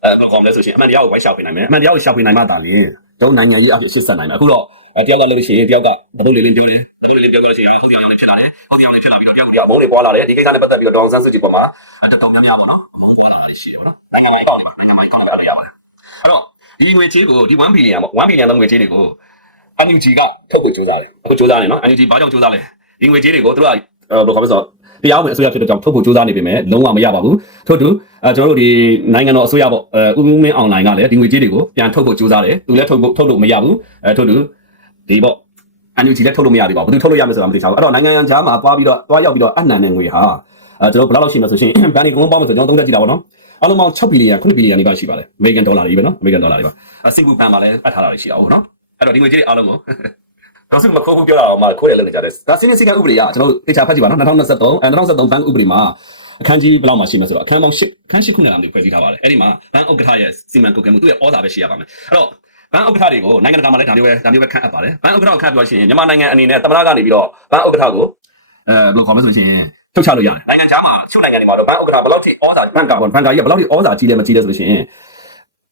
Speaker 1: အဲဘာကောမလဲဆိုရှင်အမှန်တရားကိုဝိုင်းရှာဖွေနိုင်မယ်အမှန်တရားကိုရှာဖွေနိုင်မှသာလေကျွန်တော်နိုင်ငံရေးအဖြစ်ရှင်းဆက်နိုင်တယ်အခုတော့အဲတယောက်ကလည်းလို့ရှိရင်တယောက်ကသဘုတ်လေးလေးပြောတယ်သဘုတ်လေးလေးပြောကြလို့ရှိရင်ဟုတ်တရားရောင်းနေဖြစ်လာတယ်ဟုတ်တရားရောင်းနေဖြစ်လာပြီးတော့တယောက်ကတရားမုန်းတွေပွားလာတယ်ဒီကိစ္စနဲ့ပတ်သက်ပြီးတော့ဒေါအောင်ဆန်းစုကြည်ပေါ်မှာတတောင်များများပေါ့နော်မုန်းပွားလာတာ ရှိတယ်ပေါ့နော်နိုင်ငံရေးပေါ့နိုင်ငံရေးကောင်းတယ်ရပါတယ်အဲ့တော့ဒီငွေချေးကိုဒီ1ဘီလီယံပေါ့1ဘီလီယံလုံးငွေချေးတွေကို NUG ကထုတ်ဖို့ကြိုးစားတယ်အခုကြိုးစားနေနော် NUG ဘာကြောင့်ကြိုးစားလဲဒီငွေချေးတွေကိုသူတို့ကဘယ်လိုခေါ်မလဲဆိုတော့တရားဝင်အစိုးရဖြစ်တဲ့ကြောင့်ထုတ်ဖို့ကြိုးစားနေပေမဲ့လုံးဝမရပါဘူးထို့တူအဲကျွန်တော်တို့ဒီနိုင်ငံတော်အစိုးရပေါ့အဲဥပမင်းအွန်လိုင်းကလည်းဒီငွေကြေးတွေကိုပြန်ထုတ်ဖို့ကြိုးစားတယ်သူလည်းထုတ်ဖို့ထုတ်လို့မရဘူးအဲထို့တူဒီပေါ့ NUG လည်းထုတ်လို့မရသေးပါဘူးဘယ်သူထုတ်လို့ရမလဲဆိုတာမသိချာဘူးအဲ့တော့နိုင်ငံခြားမှာသွားပြီးတော့သွားရောက်ပြီးတော့အနှံတဲ့ငွေဟာအဲကျွန်တော်ဘယ်လောက်ရှိမလဲဆိုရှင်ဘန်ဒီကုန်းပေါင်းလို့ဆိုကျွန်တော်သုံးသက်ကြည့်တာပေါ့နော် အလုံးပေါင်း6ဘီလီယံ9ဘီလီယံနေပါရှိပါတယ်အမေရိကန်ဒေါ်လာတွေပဲနော်အမေရိကန်ဒေါ်လာတွေပါအစင်ကူဘန်မှာလည်းအပ်ထားတာတွေရှိတာဟုတ်နော်အဲ့တော့ဒီငွေကြေးတွေအားလုံးကိုတော့စမခိုးဘူးပြောတာတော့မှခိုးတယ်လို့နေကြတယ်ဒါစင်းစင်းကဥပဒေကကျွန်တော်တို့တေချာဖတ်ကြည့်ပါနော်2023အဲ2023ဘန်ဥပဒေမှာအခန်းကြီးဘယ်လောက်မှရှိမလဲဆိုတော့အခန်းပေါင်း10အခန်း10ခုနဲ့လာမျိုးဖွဲ့စည်းထားပါတယ်အဲ့ဒီမှာဘန်ဥက္ကဋ္ဌရဲ့စီမံကုတ်ကဲမှုသူ့ရဲ့ဩဇာပဲရှိရပါမယ်အဲ့တော့ဘန်ဥက္ကဋ္ဌတွေကိုနိုင်ငံတကာမှာလည်းဒါမျိုးပဲဒါမျိုးပဲခန့်အပ်ပါတယ်ဘန်ဥက္ကဋ္ဌကိုခန့်ပြောရှင်မြန်မာနိုင်ငံအနေနဲ့သမ္မတကနေပြီးတော့ဘန်ဥက္ကဋ္ဌကိုအဲဘယ်လိုခေါ်မလဲဆိုရင် ထုတ်ချလို့ရတယ်နိုင်ငံခြားမှာချုပ်နိုင်ငံတွေမှာတော့ဘန်ဥက္ကဋ္ဌဘယ်လောက်ထိဩဇာဘန်ကာဘန်ဘန်ကာကြီးကဘယ်လောက်ထိဩဇာကြီးလဲမကြီးလဲဆိုလို့ရှိရင်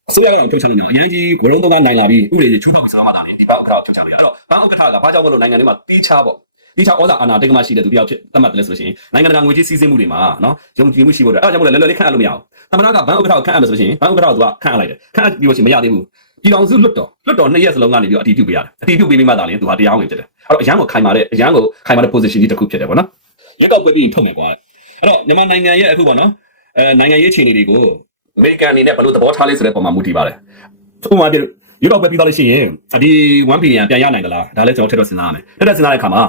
Speaker 1: အစိုးရကတော့ထုတ်ချလို့ရတယ်အရင်ကြီးဘလုံးသုံးကနိုင်လာပြီးဥပဒေချိုးဖောက်ပြီးဆောင်မှတာလေဒီဘန်ဥက္ကဋ္ဌကိုထုတ်ချလို့ရတယ်အဲ့တော့ဘန်ဥက္ကဋ္ဌကဘာကြောင့်မလို့နိုင်ငံတွေမှာတီးခြားပေါ့တီးခြားဩဇာအာဏာတိတ်ကမရှိတဲ့သူတယောက်ဖြစ်သတ်မှတ်တယ်ဆိုလို့ရှိရင်နိုင်ငံတကာငွေကြေးစီးဆင်းမှုတွေမှာနော်ယုံကြည်မှုရှိဖို့အတွက်အဲ့ဒါကြောင့်မလို့လဲလဲလေးခန့်အပ်လို့မရဘူးသမ္မတကဘန်ဥက္ကဋ္ဌကိုခန့်အပ်မယ်ဆိုလို့ရှိရင်ဘန်ဥက္ကဋ္ဌကိုသူကခန့်အပ်လိုက်တယ်ခန့်အပ်ပြီးလို့ရှိရင်မရသေးဘူးပြည်တော်စုလွတ်တော်လွတ်တော်နှစ်ရက်စလုံးကနေပြီးတော့အတီးပြုတ်ပေးရတယ်အတီးပြုတ်ပေးပြီးမှသာလေသူဟာတရားဝင်ဖြစ်တယ်အဲ့တော့အရန်ကိုခိုင်မာတဲ့အရန်ကိုခိုင်မာတဲ့ position ကြီးတစ်ခုဖြစ်တယ်ပေါ့နော် ရက်ကောက်ပွဲပြီးထုတ်မယ်ကွာအဲ့တော့မြန်မာနိုင်ငံရဲ့အခုပေါ့နော်အဲနိုင်ငံရေးအခြေအနေတွေကိုအမေရိကန်အနေနဲ့ဘယ်လိုသဘောထားလဲဆိုတဲ့ပုံမှာမူတည်ပါတယ်ဥပမာပြရွေးကောက်ပွဲပြီးတော့လို့ရှိရင်ဒီ1 billion ပြန်ရနိုင်သလားဒါလည်းကျွန်တော်ထည့်တော့စဉ်းစားရမယ်ထည့်တော့စဉ်းစားတဲ့အခါမှာ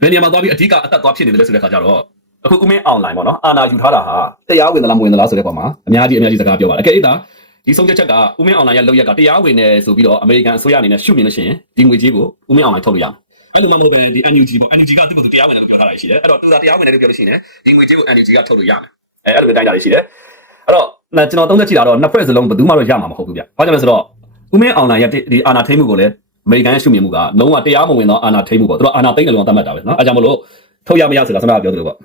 Speaker 1: ဘယ်နေရာမှာသွားပြီးအဓိကအသက်သွားဖြစ်နေတယ်လဲဆိုတဲ့အခါကျတော့အခုဥမင်းအွန်လိုင်းပေါ့နော်အာနာယူထားတာဟာတရားဝင်သလားမဝင်သလားဆိုတဲ့ပုံမှာအများကြီးအများကြီးစကားပြောပါတယ်အကယ်၍ဒါဒီဆုံးဖြတ်ချက်ကဥမင်းအွန်လိုင်းရဲ့လောက်ရက်ကတရားဝင်နေဆိုပြီးတော့အမေရိကန်အစိုးရအနေနဲ့ရှုမြင်လို့ရှိရင်ဒီငွေကြေးကိုဥမင်းအွန်လိုင်းထုတ်လို့ရမယ် အဲ့လိုမှမဟုတ်ပဲဒီ NUG ပေါ့ NUG ကသူ့ကိုတရားဝင်တယ်လို့ပြောထားတာရှိတယ်အဲ့တော့သူကတရားဝင်တယ်လို့ပြောလို့ရှိရင်ဒီငွေကြေးကို NUG ကထုတ်လို့ရမယ်အဲ့အဲ့လိုတိုင်းတာရှိတယ်အဲ့တော့ကျွန်တော်သုံးသက်ကြည့်တာတော့နှစ်ဖွဲ့စလုံးဘယ်သူမှတော့ရမှာမဟုတ်ဘူးဗျဘာကြောင့်လဲဆိုတော့ဥမင်းအွန်လိုင်းရဲ့ဒီအာနာထိမှုကိုလည်းအမေရိကန်ရဲ့ရှုမြင်မှုကလုံးဝတရားမဝင်သောအာနာထိမှုပေါ့သူကအာနာသိမ့်တယ်လို့သတ်မှတ်တာပဲနော်အဲကြောင့်မလို့ထုတ်ရမရဆိုတာဆန္ဒပြောသလိုပေါ့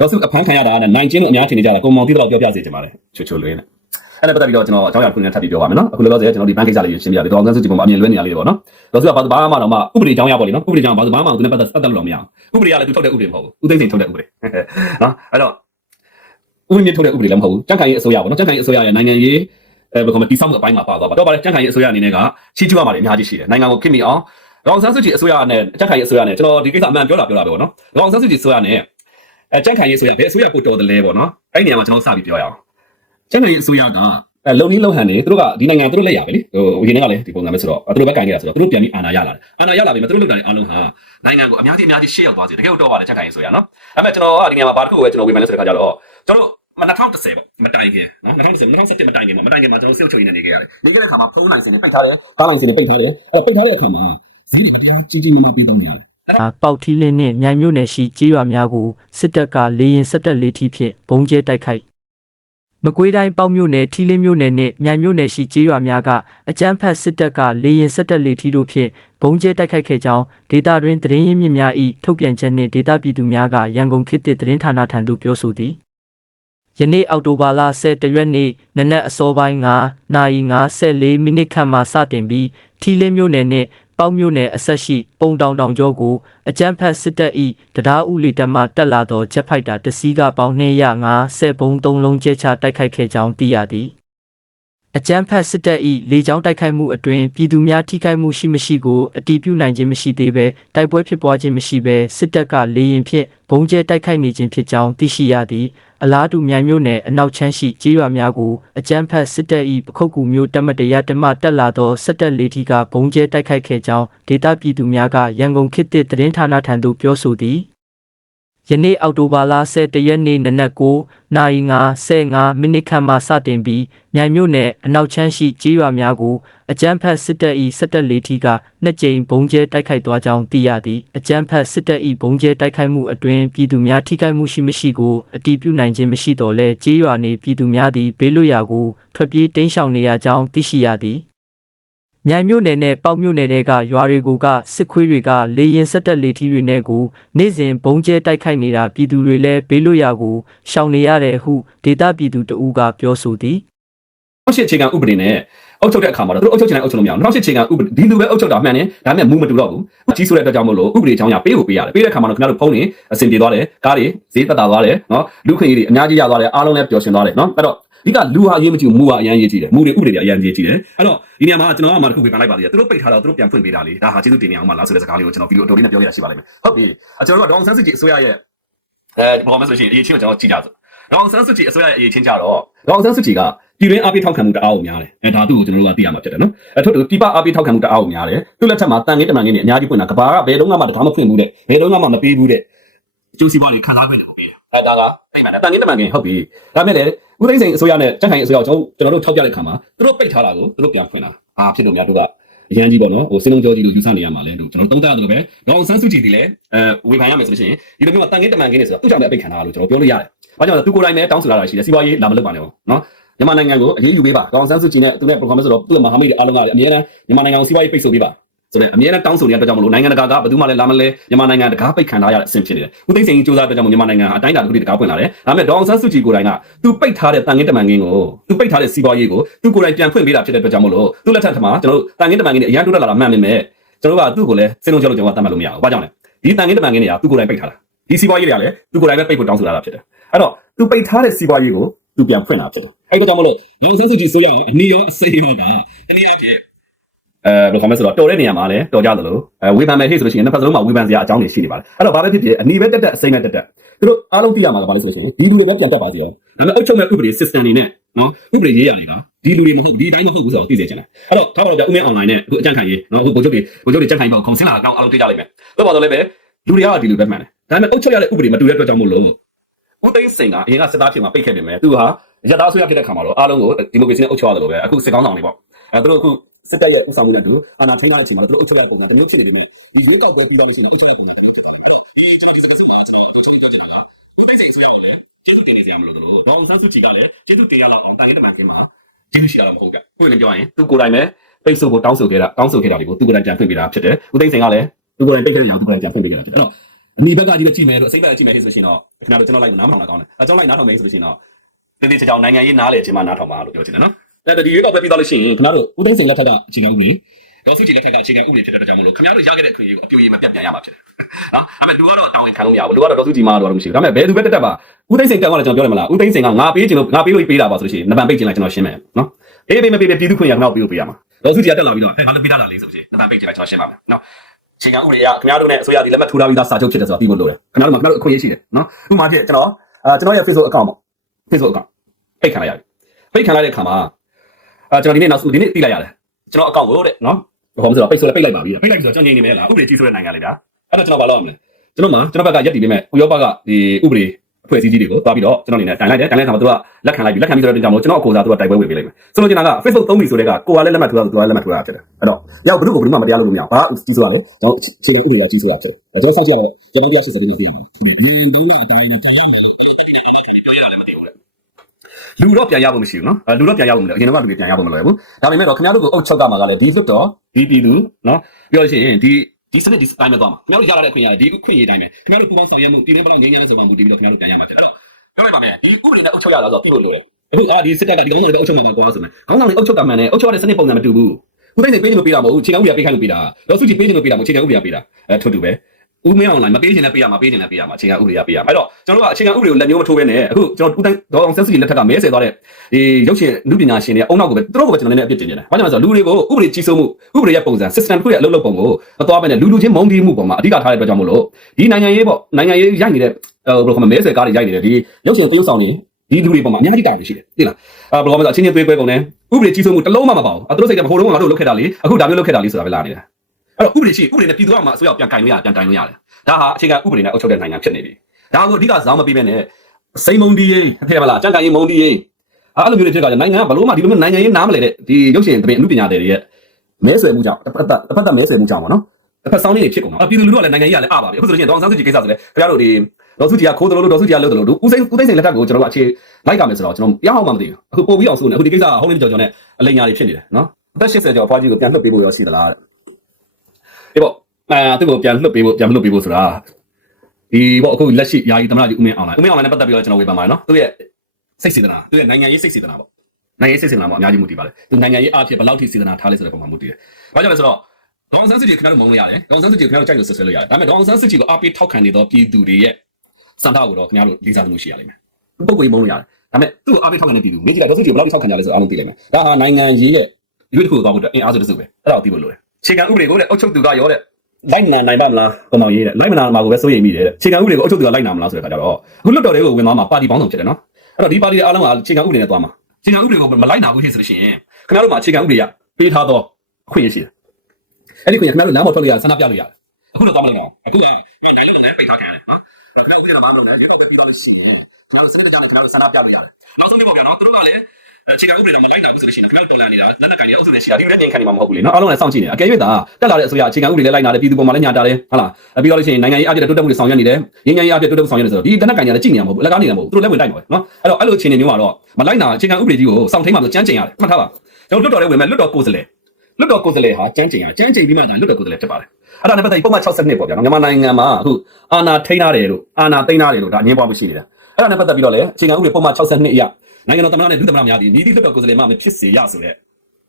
Speaker 1: တော့စုအဖမ်းခံရတာနဲ့နိုင်ကျင်းလို့အများထင်နေကြတာကိုမောင်တိတော့ပြောပြစေချင်ပါတယ်ချွတ်ချွတ်လေးနဲ့ အဲ့ဒါပတ်သက်ပြီးတော့ကျွန်တော်အကြောင်းအရာတစ်ခုနဲ့ထပ်ပြီးပြောပါမယ်နော်အခုလောလောဆယ်ကျွန်တော်ဒီဘန်ကိစ္စလေးရှင်းပြရအောင်ဒေါအောင်ဆန်းစုကြည်ပုံမှာအမြင်လွဲနေရလေးပေါ့နော်တော့စုကဘာဘာမှတော့မှဥပဒေအကြောင်းအရာပေါ့လေနော်ဥပဒေအကြောင်းဘာဘာမှသူနဲ့ပတ်သက်ပတ်သက်လို့မရဘူးဥပဒေကလည်းသူထုတ်တဲ့ဥပဒေမဟုတ်ဘူးဥသိမ်းစိန်ထုတ်တဲ့ဥပဒေနော်အဲ့တော့ဥပဒေထုတ်တဲ့ဥပဒေလည်းမဟုတ်ဘူးကြံ့ခိုင်ရေးအစိုးရပေါ့နော်ကြံ့ခိုင်ရေးအစိုးရရဲ့နိုင်ငံရေးအဲဘယ်လိုခေါ်မလဲတိဆောက်မှုအပိုင်းမှာပါသွားပါတော့ဗါလဲကြံ့ခိုင်ရေးအစိုးရအနေနဲ့ကချီးကျူးရမှာတွေအများကြီးရှိတယ်နိုင်ငံကိုခင်မိအောင်ဒေါအောင်ဆန်းစုကြည်အစိုးရနဲ့ကြံ့ခိုင်ရေးအစိုးရနဲ့ကျွန်တော်ဒီကိစ္စအမှန်ပြောတာပြောတာပဲပေါ့နော်ဒေါအောင်ဆန်းစုကြည်အစိုးရနဲ့အဲကြံ့ခိုင်ရေးအစိုးရဘယ်အစိုးရကိုတော်တယ်လဲပေါ့နော်အဲ့ဒီနေရာမှာကျွန်တော်စပြီးပြောရအောင် ကြံ့ခိုင်ရေးအစိုးရကအဲလုံနီးလုံဟန်နေသူတို့ကဒီနိုင်ငံသူတို့လက်ရပဲလေဟိုအရင်ကလည်းဒီပုံစံပဲဆိုတော့သူတို့ပဲကန်ခဲ့တာဆိုတော့သူတို့ပြန်ပြီးအာဏာရလာတယ်အာဏာရလာပြီမသူတို့လုပ်တာလည်းအားလုံးဟာနိုင်ငံကိုအများကြီးအများကြီးရှေ့ရောက်သွားစေတကယ်တော့ပါတယ်ချက်ခိုင်ဆိုရနော်အဲ့မဲ့ကျွန်တော်ကဒီနေရာမှာဘာတစ်ခုကိုပဲကျွန်တော်ဝေဖန်လဲဆိုတဲ့ခါကျတော့ကျွန်တော်2010ပေါ့မတိုင်ခင်နော်2010 2017မတိုင်ခင်မှာမတိုင်ခင်မှာကျွန်တော်စေုပ်ချုပ်ရင်းနေနေခဲ့ရတယ်နေခဲ့တဲ့ခါမှာဖုန်းလိုင်းစင်နဲ့ပိတ်ထားတယ်ကားလိုင်းစင်နဲ့ပိတ်ထားတယ်အဲ့ပိတ်ထားတဲ့အခါမှာဈေးတွေကတရားကြီးကြီးမားမားပြီးတော့နေတာ
Speaker 2: ပေါက်ထီးလင်းနှင့်မြိုင်မြို့နယ်ရှိကြေးရွာများကိုစစ်တပ်ကလေရင်ဆက်တက်လေးထီးဖြင့်ဘုံကျဲတိုက်ခိုက် မကွေးတိုင်းပေါက်မြို့နယ်ထီးလင်းမြို့နယ်နှင့်မြိုင်မြို့နယ်ရှိကြေးရွာများကအကြမ်းဖက်စစ်တပ်ကလေရင်ဆက်တက်လေးထီးတို့ဖြင့်ဘုံကျဲတိုက်ခိုက်ခဲ့ကြောင်းဒေတာတွင်သတင်းရင်းမြစ်များ၏ထုတ်ပြန်ချက်နှင့်ဒေတာပြည်သူများကရန်ကုန်ခေတ်သစ်သတင်းဌာနထံသို့ပြောဆိုသည် ယနေ့အောက်တိုဘာလ10ရက်နေ့နနက်အစောပိုင်း9နာရီ54မိနစ်ခန့်မှစတင်ပြီးထီးလင်းမြို့နယ်နှင့်ပေါက်မြို့နယ်အဆက်ရှိပုံတောင်တောင်ကျော်ကိုအကြမ်းဖက်စစ်တပ်၏တရားဥလီတပ်မှတက်လာသောဂျက်ဖိုက်တာတစ်စီးကပေါင်း250ဘုံ3လုံးကျဲချတိုက်ခိုက်ခဲ့ကြောင်းသိရသည်အကြမ်းဖက်စစ်တပ်၏လေကြောင်းတိုက်ခိုက်မှုအတွင်ပြည်သူများထိခိုက်မှုရှိမရှိကိုအတည်ပြုနိုင်ခြင်းမရှိသေးဘဲတိုက်ပွဲဖြစ်ပွားခြင်းမရှိဘဲစစ်တပ်ကလေရင်ဖြင့်ဘုံကျဲတိုက်ခိုက်နေခြင်းဖြစ်ကြောင်းသိရှိရသည် အလားတူမြိုင်မြို့နယ်အနောက်ချမ်းရှိကြေးရွာများကိုအကြမ်းဖက်စစ်တပ်၏ပခုတ်ကူမျိုးတပ်မတရားတမတက်လာသောစစ်တပ်လေးထီကဘုံကျဲတိုက်ခိုက်ခဲ့ကြောင်းဒေသပြည်သူများကရန်ကုန်ခေတ်သစ်သတင်းဌာနထံသို့ပြောဆိုသည် ယနေ့အောက်တိုဘာလ17ရက်နေ့နနက်9နာရီ55မိနစ်ခန့်မှစတင်ပြီးမြိုင်မြို့နယ်အနောက်ချမ်းရှိကြေးရွာများကိုအကြမ်းဖက်စစ်တပ်၏စစ်တပ်လေးထီကနှစ်ကြိမ်ဘုံကျဲတိုက်ခိုက်သွားကြောင်းသိရသည်အကြမ်းဖက်စစ်တပ်၏ဘုံကျဲတိုက်ခိုက်မှုအတွင်ပြည်သူများထိခိုက်မှုရှိမရှိကိုအတည်ပြုနိုင်ခြင်းမရှိတော့လဲကြေးရွာနေပြည်သူများသည်ဘေးလွတ်ရာကိုထွက်ပြေးတိမ်းရှောင်နေရကြောင်းသိရှိရသည် မြိုင်မြို့နယ်နဲ့ပေါက်မြို့နယ်တွေကရွာတွေကိုကစစ်ခွေးတွေကလေရင်ဆက်တက်လေထီးတွေနဲ့ကိုနေ့စဉ်ဘုံကျဲတိုက်ခိုက်နေတာပြည်သူတွေလည်းဘေးလွတ်ရာကိုရှောင်နေရတယ်ဟုဒေသပြည်သူတအူးကပြောဆိုသည်
Speaker 1: နောက်ရှိအခြေခံဥပဒေနဲ့အုပ်ချုပ်တဲ့အခါမှာတော့သူတို့အုပ်ချုပ်ချင်တဲ့အုပ်ချုပ်လို့မရဘူးနောက်ရှိအခြေခံဥပဒေဒီလူပဲအုပ်ချုပ်တာမှန်တယ်ဒါပေမဲ့မူမတူတော့ဘူးကြီးဆိုတဲ့အတွက်ကြောင့်မို့လို့ဥပဒေချောင်းရပေးဖို့ပေးရတယ်ပေးတဲ့အခါမှာတော့ခင်ဗျားတို့ဖုန်းနေအဆင်ပြေသွားတယ်ကားတွေဈေးသက်သာသွားတယ်နော်လူခွင့်ရေးတွေအများကြီးရသွားတယ်အားလုံးလည်းပျော်ရွှင်သွားတယ်နော်အဲ့တော့ ဒီကလူဟာအရေးမကြီးဘူးမူဟာအရင်ရေးကြည့်တယ်မူတွေဥပဒေတွေအရင်ရေးကြည့်တယ်အဲ့တော့ဒီနေရာမှာကျွန်တော်ကမှတစ်ခုဝေဖန်လိုက်ပါသေးတယ်သူတို့ပိတ်ထားတော့သူတို့ပြန်ဖွင့်ပေးတာလေဒါဟာကျေးဇူးတင်နေအောင်မလားဆိုတဲ့စကားလေးကိုကျွန်တော်ဗီဒီယိုအတော်လေးနဲ့ပြောရရှိပါလိမ့်မယ်ဟုတ်ပြီကျွန်တော်တို့ကဒေါအောင်ဆန်းစုကြည်အစိုးရရဲ့အဲဒီပေါ်မှာဆိုရှင်အရေးချင်းကိုကျွန်တော်ကြည့်ကြစို့ဒေါအောင်ဆန်းစုကြည်အစိုးရရဲ့အရေးချင်းကြတော့ဒေါအောင်ဆန်းစုကြည်ကပြည်တွင်းအပိထောက်ခံမှုတအားကိုများတယ်အဲဒါသူ့ကိုကျွန်တော်တို့ကသိရမှာဖြစ်တယ်နော်အဲထို့တူပြပအပိထောက်ခံမှုတအားကိုများတယ်သူ့လက်ထက်မှာတန်ငင်းတမန်ငင်းတွေအများကြီးပွင့်တာကဘာကဘယ်တော့မှတကားမဖွင့်ဘူးတဲ့ဘယ်တော့မှမပေးဘူးတဲ့အကျိုးစီးပွားတွေခံစားခွင့်တွေပေးတယ်အဲဒါကသိမှန်တယ်တန်ငင်းတမန်ငင်းဟုတ်ပြီဒါမဲ့လေ ဦးသိန်းစိန်အစိုးရနဲ့တက်ခိုင်အစိုးရကိုကျွန်တော်တို့ထောက်ပြတဲ့ခါမှာသူတို့ပိတ်ထားတာကိုသူတို့ပြန်ဖွင့်တာအာဖြစ်လို့များတို့ကအရန်ကြီးပေါ့နော်ဟိုစင်းလုံးကြောကြီးလို့ယူဆနေရမှာလဲတို့ကျွန်တော်သုံးသပ်ရတယ်လို့ပဲဒေါအောင်ဆန်းစုကြည်ဒီလဲအဲဝေဖန်ရမယ်ဆိုလို့ရှိရင်ဒီလိုမျိုးတန်ငင်းတမန်ငင်းနေဆိုတော့သူ့ကြောင့်ပဲအပိတ်ခံတာလို့ကျွန်တော်ပြောလို့ရတယ်ဘာကြောင့်လဲသူကိုယ်တိုင်ပဲတောင်းဆိုလာတာရှိတယ်စီးပွားရေးလာမလုပ်ပါနဲ့ပေါ့နော်မြန်မာနိုင်ငံကိုအရေးယူပေးပါဒေါအောင်ဆန်းစုကြည်နဲ့သူနဲ့ program ဆိုတော့သူ့မဟာမိတ်တွေအားလုံးကလည်းအများအားမြန်မာနိုင်ငံကိုစီးပွားရေးပိတ်ဆို့ပေးပါ ဆိုတော့အများအားတောင်းဆိုနေတဲ့အတွက်ကြောင့်မလို့နိုင်ငံတကာကဘယ်သူမှလည်းလာမလဲမြန်မာနိုင်ငံတကာပိတ်ခံထားရတဲ့အဆင့်ဖြစ်နေတယ်ဦးသိန်းစိန်ကြီးစူးစမ်းတဲ့ကြောင့်မြန်မာနိုင်ငံအတိုင်းအတာတစ်ခုတည်းတကားပွင့်လာတယ်ဒါပေမဲ့ဒေါအောင်ဆန်းစုကြည်ကိုယ်တိုင်ကသူပိတ်ထားတဲ့တန်ငင်းတမန်ငင်းကိုသူပိတ်ထားတဲ့စီးပွားရေးကိုသူကိုယ်တိုင်ပြန်ဖွင့်ပေးတာဖြစ်တဲ့အတွက်ကြောင့်မလို့သူ့လက်ထက်ထမှာကျွန်တော်တို့တန်ငင်းတမန်ငင်းတွေအရန်တိုးတက်လာတာမှန်ပေမဲ့ကျွန်တော်တို့ကသူ့ကိုလည်းစင်းလုံးကြောက်လို့ကျွန်တော်ကတတ်မှတ်လို့မရဘူးဘာကြောင့်လဲဒီတန်ငင်းတမန်ငင်းတွေကသူ့ကိုယ်တိုင်ပိတ်ထားတာဒီစီးပွားရေးတွေကလည်းသူ့ကိုယ်တိုင်ပဲပိတ်ဖို့တောင်းဆိုလာတာဖြစ်တယ်အဲ့တော့သူပိတ်ထားတဲ့စီးပွားရေးကိုသူပြန်ဖွင့်တာဖြစ်တယ်အဲ့တော့ကြောင့်မလို့ဒေါအောင်ဆန်းစုကြည်ဆိုရအောင်အနည်းရောအစိမ်းရောကတနည်းအားဖြင့် အဲဘယ်လိုခေါ်မလဲဆိုတော့တော်တဲ့နေရာမှာလည်းတော်ကြသလိုအဲဝေဖန်မယ်ဟိဆိုလို့ရှိရင်နှစ်ဖက်စလုံးမှာဝေဖန်စရာအကြောင်းတွေရှိနေပါတယ်အဲ့တော့ဘာပဲဖြစ်ဖြစ်အနီးပဲတက်တက်အစိမ်းပဲတက်တက်သူတို့အားလုံးပြရမှာကဘာလဲဆိုလို့ရှိရင်ဒီလူတွေပဲပြန်တက်ပါစီရောဒါပေမဲ့အုပ်ချုပ်မဲ့ဥပဒေ system တွေနဲ့နော်ဥပဒေရေးရတွေကဒီလူတွေမဟုတ်ဒီတိုင်းမဟုတ်ဘူးဆိုတော့သိစေချင်တယ်အဲ့တော့ထားပါတော့ဗျဥမင်း online နဲ့အခုအကြံခံရေးနော်အခုဗိုလ်ချုပ်တွေဗိုလ်ချုပ်တွေကြံ့ခိုင်ပေါ့ခုံစင်းလာတော့အားလုံးသိကြလိမ့်မယ်တော့ပါတော့လည်းပဲလူတွေကဒီလူပဲမှန်တယ်ဒါပေမဲ့အုပ်ချုပ်ရတဲ့ဥပဒေမတူတဲ့အတွက်ကြောင့်မို့လို့ဦးသိန်းစိန်ကအရင်ကစစ်သားဖြစ်မှာပိတ်ခဲ့နေမယ်သူဟာရတာဆိုရဖြစ်တဲ့ခါမှာတော့အားလုံးကိုဒီမိုကရေစီနဲ့အုပ်ချုပ်ရတယ်လို့ပဲအခုစစ်ကောင်းဆောင်တွေပေါ့အဲသူတို့အခု စစ်တပ်ရဲ့ဥဆောင်မှုနဲ့တူအာဏာထိန်းထားတဲ့အချိန်မှာသူတို့အုပ်ချုပ်ရပုံစံတစ်မျိုးဖြစ်နေတယ်မြေဒီရွေးကောက်ပွဲပြီးတော့လို့ရှိရင်အုပ်ချုပ်ရပုံစံဖြစ်နေတာဖြစ်တယ်ဒီကျွန်တော်ကိစ္စကကျွန်တော်တို့ချုပ်ပြောချင်တာကဦးသိန်းစိန်ဆိုရအောင်လေကျေးဇူးတင်နေစရာမလိုတော့နော်အောင်ဆန်းစုကြည်ကလည်းကျေးဇူးတင်ရလောက်အောင်တန်ခင်းတမန်ခင်းမှာကျေးဇူးရှိတာတော့မဟုတ်ဘူးကကိုယ်လည်းပြောရင်သူကိုယ်တိုင်ပဲပိတ်ဆို့ဖို့တောင်းဆိုခဲ့တာတောင်းဆိုခဲ့တာတွေကိုသူကိုယ်တိုင်ပြန်ဖွင့်ပေးတာဖြစ်တယ်ဦးသိန်းစိန်ကလည်းသူကိုယ်တိုင်ပိတ်ခဲ့တဲ့အောင်သူကိုယ်တိုင်ပြန်ဖွင့်ပေးခဲ့တာဖြစ်တယ်အဲ့တော့အနီဘက်ကကြီးလည်းကြည့်မယ်လို့အစိမ့်ဘက်ကကြည့်မယ်ဆိုလို့ရှိရင်တော့ခဏတော့ကျွန်တော်လိုက်နားမထောင်တာကောင်းတယ်အဲကျွန်တော်လိုက်နားထောင်မယ်ဆိုလို့ရှိရင်တော့တတိချေချောင်းနိုင်ငံရေးနားလေအချိန်မှနားထောင်ပါလို့ပြောချင်တယ်နော် အဲ့ဒါဒီရွေးကောက်ပွဲပြီးသွားလို့ရှိရင်ခင်ဗျားတို့ဦးသိန်းစိန်လက်ထက်ကအခြေခံဥပဒေဒေါ်စီတီလက်ထက်ကအခြေခံဥပဒေဖြစ်တဲ့အတွက်ကြောင့်မလို့ခင်ဗျားတို့ရခဲ့တဲ့အခွင့်အရေးကိုအပြိုရည်မပြတ်ပြန်ရမှာဖြစ်တယ်နော်အဲ့မဲ့လူကတော့တာဝန်ခံလို့မရဘူးလူကတော့ဒေါ်စုကြည်မားတော့မရှိဘူးဒါပေမဲ့ဘယ်သူပဲတက်တက်ပါဦးသိန်းစိန်တက်သွားတယ်ကျွန်တော်ပြောတယ်မလားဦးသိန်းစိန်ကငါပေးချင်လို့ငါပေးလို့ပေးတာပါဆိုလို့ရှိရင်နံပါတ်ပိတ်ချင်လိုက်ကျွန်တော်ရှင်းမယ်နော်အေးပေးမပေးပေးပြည်သူခွင့်ရတော့ပေးလို့ပေးရမှာဒေါ်စုကြည်ကတက်လာပြီးတော့ဟဲ့ငါလည်းပေးတာလားလေဆိုလို့ရှိရင်နံပါတ်ပိတ်ချင်လိုက်ကျွန်တော်ရှင်းပါမယ်နော်ချိန်ကဥပဒေအရခင်ဗျားတို့နဲ့အစိုးရဒီလက်မှတ်ထိုးထားပြီးသားစာချုပ်ဖြစ်တယ်ဆိုတော့ပြီးဖို့လိုတယ်ခင်ဗျားတို့မှာခင်ဗျားတို့အခွင့်အရေးရှိတယ်နော်ဥပမာဖြစ်ကျွန်တော်အာကျွန်တော်ရဲ့ Facebook account ပေါ့ Facebook account ပိတ်ခံလိုက်ရတယ်ပိတ်ခံလိုက်တဲ့အခါမှာ အာကျွန်တော်ဒီနေ့နောက်ဆုံးဒီနေ့သိလိုက်ရတယ်ကျွန်တော်အကောင့်ကိုတဲ့နော်ဘာမှမဆိုတော့ပိတ်ဆိုလဲပိတ်လိုက်ပါပြီပိတ်လိုက်ပြီဆိုတော့ကျွန်တော်ငြိမ်နေမယ်လားဥပဒေကြီးဆိုတဲ့နိုင်ငံလေးဗျာအဲ့တော့ကျွန်တော်ဘာလုပ်ရမလဲကျွန်တော်မှကျွန်တော်ဘက်ကရက်တည်ပေးမဲ့ဥရောပကဒီဥပဒေအဖွဲ့အစည်းကြီးတွေကိုတွားပြီးတော့ကျွန်တော်အနေနဲ့တိုင်လိုက်တယ်တိုင်လိုက်တာမှာသူကလက်ခံလိုက်ပြီလက်ခံပြီးဆိုတော့တင်ကြမို့ကျွန်တော်အကိုစားသူကတိုက်ပွဲဝင်ပေးလိုက်မယ်ဆိုလို့ကျွန်တော်က Facebook သုံးပြီဆိုတဲ့ကကိုကလည်းလက်မှတ်ထိုးတာသူကလည်းလက်မှတ်ထိုးတာဖြစ်တယ်အဲ့တော့ရောက်ဘယ်သူ့ကိုဘယ်သူမှမတရားလို့မရဘူးဘာကြီးဆိုရလဲကျွန်တော်ခြေဥပဒေကကြီးဆိုရဖြစ်တယ်ကျွန်တော်စောင့်ကြည့်ရတော့ကျွန်တော်180ပြီးလို့ပြောရမှာဒီဘုံကအတိုင်းနဲ့တိုင်ရမယ်လို့ပြောရတယ်မသိဘူးလေ လူတော့ပြန်ရဖို့မရှိဘူးနော်လူတော့ပြန်ရဖို့မလွယ်အရင်တော့လူတွေပြန်ရဖို့မလွယ်ဘူးဒါပေမဲ့တော့ခင်ဗျားတို့ကိုအုပ်ချုပ်ကမှာကလည်းဒီလွတ်တော်ဒီပြည်သူနော်ပြောလို့ရှိရင်ဒီဒီစနစ်ဒီတိုင်းပဲသွားမှာခင်ဗျားတို့ရလာတဲ့အခွင့်အရေးဒီခွင့်ရေးတိုင်းပဲခင်ဗျားတို့ပူပေါင်းဆောင်ရွက်မှုပြည်လေးဘလောက်ငြိမ်းချမ်းတဲ့ဆိုတာမူတည်ပြီးတော့ခင်ဗျားတို့ပြန်ရမှာဖြစ်အဲ့တော့ပြောလိုက်ပါမယ်ဒီဥပဒေနဲ့အုပ်ချုပ်ရတာဆိုတော့ပြည်လို့လိုတယ်အခုအာဒီစစ်တပ်ကဒီကောင်တွေအုပ်ချုပ်မှာကွာဆိုမယ်ခေါင်းဆောင်တွေအုပ်ချုပ်တာမှန်တယ်အုပ်ချုပ်ရတဲ့စနစ်ပုံစံမတူဘူးခုတိုင်းနေပေးချင်လို့ပေးတာမဟုတ်ဘူးခြေနှောက်ဥပဒေပေးခိုင်းလို့ပေးတာတော့စုကြည့်ပေးချင်လို့ပေးတာမဟုတ်ခြေနှောက်ဥပဒေပေးတာအဲထွတ်တူပဲ ဦးမင်းအောင်လိုင်းမပေးချင်လည်းပေးရမှာပေးချင်လည်းပေးရမှာအခြေခံဥပဒေကပေးရမှာအဲ့တော့ကျွန်တော်တို့ကအခြေခံဥပဒေကိုလက်ညှိုးမထိုးဘဲနဲ့အခုကျွန်တော်ဦးတိုင်းဒေါအောင်ဆန်းစုကြည်လက်ထက်ကမဲဆယ်သွားတဲ့ဒီရုပ်ရှင်လူပညာရှင်တွေအုံနောက်ကိုပဲသူတို့ကိုပဲကျွန်တော်လည်းအပြစ်တင်နေတယ်။ဘာကြောင့်လဲဆိုတော့လူတွေကိုဥပဒေကြီးစိုးမှုဥပဒေရဲ့ပုံစံ system တစ်ခုရဲ့အလုပ်လုပ်ပုံကိုမသွားဘဲနဲ့လူလူချင်းမုန်းတီးမှုပုံမှာအဓိကထားတဲ့အတွက်ကြောင့်မို့လို့ဒီနိုင်ငံရေးပေါ့နိုင်ငံရေးရိုက်နေတဲ့ဟိုဘယ်လိုခေါ်မလဲမဲဆယ်ကားတွေရိုက်နေတဲ့ဒီရုပ်ရှင်တရုပ်ဆောင်တွေဒီလူတွေပုံမှာအများကြီးတာဝန်ရှိတယ်သိလားအာဘယ်လိုခေါ်မလဲအချင်းချင်းသွေးကွဲကုန်တယ်ဥပဒေကြီးစိုးမှုတစ်လုံးမှမပါဘူးအသူတို့စိတ်ကဟိုတုန်းကငါတို့လုပ်ခဲ့တာလေအခုဒါမျိုးလုပ်ခဲ့တာလေဆိုတာပဲလာနေတာ အဲ့တော့ဥပဒေရှိဥပဒေနဲ့ပြည်သူ့အမှအစိုးရပြန်ကင်လို့ရပြန်ကင်လို့ရတယ်ဒါဟာအခြေခံဥပဒေနဲ့အုပ်ချုပ်တဲ့နိုင်ငံဖြစ်နေပြီဒါကိုအဓိကဇောင်းမပေးမဲ့နဲ့စိန်မုံဒီရေးထဲမလားကြံ့ကန်ရေးမုံဒီရေးအဲ့လိုမျိုးတွေဖြစ်ကြတယ်နိုင်ငံကဘလို့မှဒီလိုမျိုးနိုင်ငံရေးနားမလဲတဲ့ဒီရုပ်ရှင်တပင်အမှုပညာတွေရဲ့မဲဆွယ်မှုကြောင့်တစ်ဖက်တစ်ဖက်သက်မဲဆွယ်မှုကြောင့်ပေါ့နော်တစ်ဖက်ဆောင်းလေးတွေဖြစ်ကုန်တော့ပြည်သူလူထုကလည်းနိုင်ငံရေးကလည်းအပါပဲအခုဆိုလို့ရှိရင်ဒေါအောင်ဆန်းစုကြည်ကိစ္စဆိုလဲခင်ဗျားတို့ဒီဒေါ်စုကြည်ကခိုးတယ်လို့ဒေါ်စုကြည်ကလှုပ်တယ်လို့ဦးစိန်ဦးသိန်းစိန်လက်ထက်ကိုကျွန်တော်ကအခြေလိုက်ကမယ်ဆိုတော့ကျွန်တော်ရအောင်မှမသိဘူးအခုပို့ပြီးအောင်ဆိုနေအခုဒီကိစ္စကဟောင်းလေးကြောင်ကြောင်နဲ့အလိညာတွေဖြစ်နေတယ်နော်အသက်80ကျော်အဖွားကြီးကိုပြန်လှုပ်ပေးဖို့ရောရှိသလားတဲ့ ဒီပေါ့အဲသူ့ကိုပြန်လှုပ်ပေးဖို့ပြန်လှုပ်ပေးဖို့ဆိုတာဒီပေါ့အခုလက်ရှိယာယီသမ္မတကြီးဦးမင်းအောင်လာဦးမင်းအောင်လာနဲ့ပတ်သက်ပြီးတော့ကျွန်တော်ဝေဖန်ပါတယ်နော်သူရဲ့စိတ်စေတနာသူရဲ့နိုင်ငံရေးစိတ်စေတနာပေါ့နိုင်ငံရေးစိတ်စေတနာပေါ့အများကြီးမူတည်ပါတယ်သူနိုင်ငံရေးအဖြစ်ဘယ်လောက်ထိစေတနာထားလဲဆိုတဲ့ပုံမှာမူတည်တယ်ဘာကြောင့်လဲဆိုတော့ဒေါအောင်ဆန်းစုကြည်ခင်ဗျားတို့မုန်းလို့ရတယ်ဒေါအောင်ဆန်းစုကြည်ခင်ဗျားတို့ကြိုက်လို့ဆွဆွဲလို့ရတယ်ဒါပေမဲ့ဒေါအောင်ဆန်းစုကြည်ကိုအားပေးထောက်ခံနေသောပြည်သူတွေရဲ့စံထားကိုတော့ခင်ဗျားတို့လေးစားမှုရှိရလိမ့်မယ်ပုဂ္ဂိုလ်ကြီးမုန်းလို့ရတယ်ဒါပေမဲ့သူ့ကိုအားပေးထောက်ခံတဲ့ပြည်သူမိကြည့်လိုက်ဒေါစုကြည်ဘယ်လောက်ထိထောက်ခံကြလဲဆိုအားလုံးသိလိမ့်မယ်ဒါဟာနိုင်ငံရေးရဲ့ရွေးတစ်ခုကိုသွားဖို့အတွက်အင်အားစုတစ်စုပဲအဲ့ဒါကိုသိဖို့လိုတယ် ခြေခံဥပဒေကိုလည်းအုပ်ချုပ်သူကရောတဲ့လိုက်နာနိုင်ပါမလားပုံမှန်ရေးတဲ့လိုက်မနာမှာကိုပဲစိုးရိမ်မိတယ်တဲ့ခြေခံဥပဒေကိုအုပ်ချုပ်သူကလိုက်နာမလားဆိုတဲ့ခါကျတော့အခုလွတ်တော်တွေကိုဝင်သွားမှာပါတီပေါင်းစုံဖြစ်တယ်နော်အဲ့တော့ဒီပါတီတွေအားလုံးကခြေခံဥပဒေနဲ့သွားမှာခြေခံဥပဒေကိုမလိုက်နာဘူးဖြစ်ဆိုလို့ရှိရင်ခင်ဗျားတို့မှာခြေခံဥပဒေရပေးထားတော့အခွင့်အရေးရှိတယ်အဲ့ဒီခွင့်ရခင်ဗျားတို့လမ်းပေါ်ထွက်လို့ရဆန္ဒပြလို့ရတယ်အခုတော့သွားမလို့တော့အခုကနိုင်လို့လည်းပိတ်ထားခံရတယ်နော်အဲ့တော့ခင်ဗျားဥပဒေကမလုပ်နဲ့ဒီတော့ပြီးတော့လို့ရှိရင်ခင်ဗျားတို့စနစ်တကျနဲ့ခင်ဗျားတို့ဆန္ဒပြလို့ရတယ်နောက်ဆုံးပြပေါ့ဗျာနော်သူတို့ကလည်း အခြေခံဥပဒေတော့မလိုက်နိုင်ဘူးဆိုလို့ရှိရင်ခင်ဗျားတို့တော်လန်နေတာလက်နက်ကင်တွေအုပ်စုနဲ့ရှိတာဒီလိုလည်းငြိမ်ခံနေမှာမဟုတ်ဘူးလေနော်အားလုံးလည်းစောင့်ကြည့်နေအကယ်၍သာတက်လာတဲ့အစိုးရအခြေခံဥပဒေလည်းလိုက်နာတယ်ပြည်သူပေါ်မှာလည်းညာတာတယ်ဟုတ်လားပြီးတော့လို့ရှိရင်နိုင်ငံရေးအပြည့်တိုးတက်မှုတွေဆောင်ရွက်နေတယ်ငြိမ်းချမ်းရေးအပြည့်တိုးတက်မှုဆောင်ရွက်နေဆိုတော့ဒီလက်နက်ကင်တွေလည်းကြည့်နေမှာမဟုတ်ဘူးအလကားနေမှာမဟုတ်ဘူးသူတို့လည်းဝင်တိုက်မှာပဲနော်အဲ့တော့အဲ့လိုအခြေအနေမျိုးမှာတော့မလိုက်နာအခြေခံဥပဒေကြီးကိုစောင့်ထိန်မှာဆိုကြမ်းကျင်ရတယ်မှတ်ထားပါကျွန်တော်လွတ်တော်လည်းဝင်မယ်လွတ်တော်ကိုယ်စားလှယ်လွတ်တော်ကိုယ်စားလှယ်ဟာကြမ်းကျင်ရကြမ်းကျင်ပြီးမှသာလွတ်တော်ကိုယ်စားလှယ်ဖြစ်ပါတယ်အဲ့ဒါနဲ့ပတ်သက်ပြီးပုံမှန်62ပေါ့ဗျာနော်မြန်မာနိုင်ငံမှာအခုအာဏာထိန်းထားတယ်လို့အာဏာသိမ်းထားတယ်လို့ဒါအငင်းပွားမှုရှိနေတာအဲ့ဒါနဲ့ပတ်သက်ပြီးတော့လည်းအခြေခံဥပဒေပုံမှန်62အရ နိုင်ငံတော်သမ္မတနဲ့ဒုသမ္မတများသည်မြည်သည့်လွတ်တော်ကိုယ်စားလှယ်မှမဖြစ်စေရဆိုတဲ့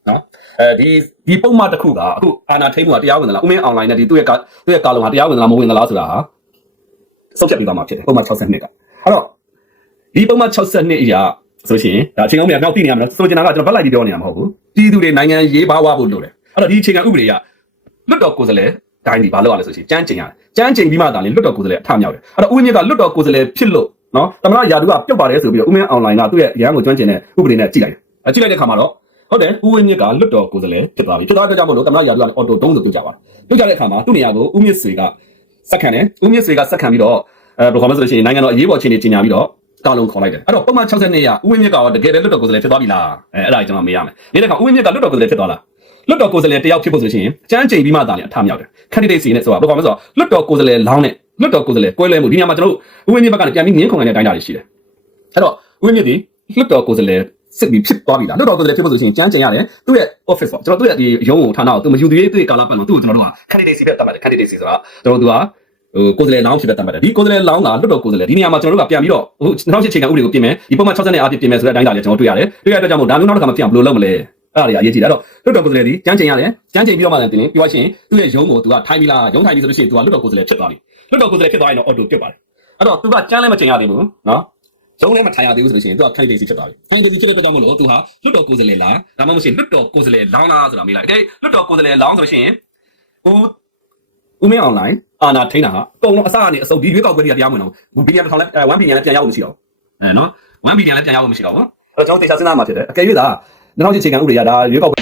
Speaker 1: နော်အဲဒီဒီပုံမှန်တစ်ခုကအခုအာဏာထိန်းမှုကတရားဝင်သလားဥမင်းအွန်လိုင်းနဲ့ဒီသူ့ရဲ့သူ့ရဲ့ကာလုံဟာတရားဝင်သလားမဝင်သလားဆိုတာဟာစုပ်ဖြတ်ပြီးသွားမှာဖြစ်တယ်ပုံမှန်62ကအဲ့တော့ဒီပုံမှန်62အရာဆိုရှင်ဒါအချိန်အောင်မြတ်နောက်သိနေရမယ်ဆိုချင်တာကကျွန်တော်ဗတ်လိုက်ပြီးပြောနေတာမဟုတ်ဘူးပြည်သူတွေနိုင်ငံရေးဘာဝဖို့လို့တယ်အဲ့တော့ဒီအချိန်ကဥပဒေကလွတ်တော်ကိုယ်စားလှယ်တိုင်းဒီဘာလုပ်ရလဲဆိုရှင်ကြမ်းကျင်ရတယ်ကြမ်းကျင်ပြီးမှသာလေလွတ်တော်ကိုယ်စားလှယ်အထမြောက်တယ်အဲ့တော့ဦးမြင့်ကလွတ်တော်ကိုယ်စားလှယ်ဖြစ်လို့ နော်တမနာယာတုကပြုတ်ပါတယ်ဆိုပြီးတော့ဦးမင်းအွန်လိုင်းကသူ့ရဲ့ရန်ကိုကျွမ်းကျင်တဲ့ဥပဒေနဲ့ကြည့်လိုက်တယ်အကြည့်လိုက်တဲ့ခါမှာတော့ဟုတ်တယ်ဦးဝင်းမြင့်ကလွတ်တော်ကိုယ်စားလှယ်ဖြစ်သွားပြီဖြစ်သွားတဲ့ကြောင့်မို့လို့တမနာယာတုကလည်းအော်တိုတုံးဆိုပြုတ်ကြပါတယ်ပြုတ်ကြတဲ့ခါမှာသူ့နေရာကိုဦးမြင့်ဆွေကစက်ခံတယ်ဦးမြင့်ဆွေကစက်ခံပြီးတော့အဲဘယ်လိုခေါ်မလဲဆိုလို့ရှိရင်နိုင်ငံတော်အရေးပေါ်အခြေအနေကြီးညာပြီးတော့တာလုံးခေါ်လိုက်တယ်အဲ့တော့ပုံမှန်62ရဦးဝင်းမြင့်ကတကယ်ပဲလွတ်တော်ကိုယ်စားလှယ်ဖြစ်သွားပြီလားအဲအဲ့ဒါကြီးကျွန်တော်မေးရမယ်နေတဲ့ခါဦးဝင်းမြင့်ကလွတ်တော်ကိုယ်စားလှယ်ဖြစ်သွားလားလွတ်တော်ကိုယ်စားလှယ်တယောက်ဖြစ်ဖို့ဆိုရှင်ကြမ်းကြိမ်ပြီးမှသာလေအထမြောက်တယ် candidate စီနဲ့ဆိုတာဘယ်လိုခေါ်မလဲဆိုတော့လွတ်တော်ကိုယ်စားလှယ်လောင်းနဲ့ လွတ်တော်ကိုယ်စားလှယ်ကွဲလွဲမှုဒီနေရာမှာကျွန်တော်တို့ဦးဝင်းမြင့်ဘက်ကလည်းပြန်ပြီးငင်းခုန်နေတဲ့တိုင်းတာတွေရှိတယ်အဲ့တော့ဦးဝင်းမြင့်ဒီလွတ်တော်ကိုယ်စားလှယ်စစ်ပြီးဖြစ်သွားပြီလားလွတ်တော်ကိုယ်စားလှယ်ဖြစ်ဖို့ဆိုရှင်ကြမ်းကြိမ်ရတယ်သူ့ရဲ့ office ပေါ့ကျွန်တော်တို့ရဲ့ဒီရုံးကိုဌာနကိုသူမယူသေးသူ့ရဲ့ကာလာပတ်လို့သူ့ကိုကျွန်တော်တို့က candidate စီပဲတတ်မှတ်တယ် candidate စီဆိုတာကျွန်တော်တို့ကဟိုကိုယ်စားလှယ်လောင်းဖြစ်တဲ့တတ်မှတ်တယ်ဒီကိုယ်စားလှယ်လောင်းကလွတ်တော်ကိုယ်စားလှယ်ဒီနေရာမှာကျွန်တော်တို့ကပြန်ပြီးတော့ဟို2008ချိန်ကဥပဒေကိုပြင်မယ်ဒီပုံမှန်60နဲ့အားဖြင့်ပြင်မယ်ဆိုတဲ့အတိုင်းတာလည်းကျွန်တော်တွေ့ရတယ်တွေ့ရတဲ့အတွက်ကြောင့်မို့ဒါမျိုးနောက်တစ်ခါမဖြစ်အောင်ဘယ်လိုလုပ်မလဲအဲ့ဒါတွေအရေးကြီးတယ်အဲ့တော့လွတ်တော်ကိုယ်စားလှယ်ဒီကြမ်းကျင်ရတယ်ကြမ်းကျင်ပြီးတော့မှလည်းတင်ပြီးသွားချင်းသူ့ရဲ့ရုံးကိုသူကထိုင်းပြီးလားရုံးထိုင်းပြီးဆိုလို့ရှိရင်သူကလွတ်တော်ကိုယ်စားလှယ်ဖြစ်သွားပြီ လွတ်တော်ကိုယ်စားလှယ်ဖြစ်သွားရင်တော့အော်တိုပြတ်ပါတယ်အဲ့တော့သူကကြမ်းလည်းမကျင်ရသေးဘူးနော်ရုံးလည်းမထိုင်ရသေးဘူးဆိုလို့ရှိရင်သူက candidate ဖြစ်သွားပြီ candidate ဖြစ်တဲ့အတွက်ကြောင့်မို့လို့သူဟာလွတ်တော်ကိုယ်စားလှယ်လားဒါမှမဟုတ်ရှင်လွတ်တော်ကိုယ်စားလှယ်လောင်းလားဆိုတာမေးလိုက်တယ်လွတ်တော်ကိုယ်စားလှယ်လောင်းဆိုလို့ရှိရင်ဦးဦးမင်းအွန်လိုင်းအာနာထိန်းတာဟာအကုန်လုံးအစကနေအစုပ်ဒီရွေးကောက်ပွဲတွေကတရားမဝင်တော့ဘီလီယံတစ်ထောင်လဲ1ဘီလီယံလဲပြန်ရဖို့မရှိတော့ဘူးအဲနော်1ဘီလီယံလဲပြန်ရဖို့မရှိတော့ဘူးအဲ့တော့ကျွန်တော်တေချာစဉ်းစားမှာဖြစ်တယ်အကယ်၍သာနောက်ချင်းချိန်ခံဥပဒေရဒါရွေးကောက်ပွဲ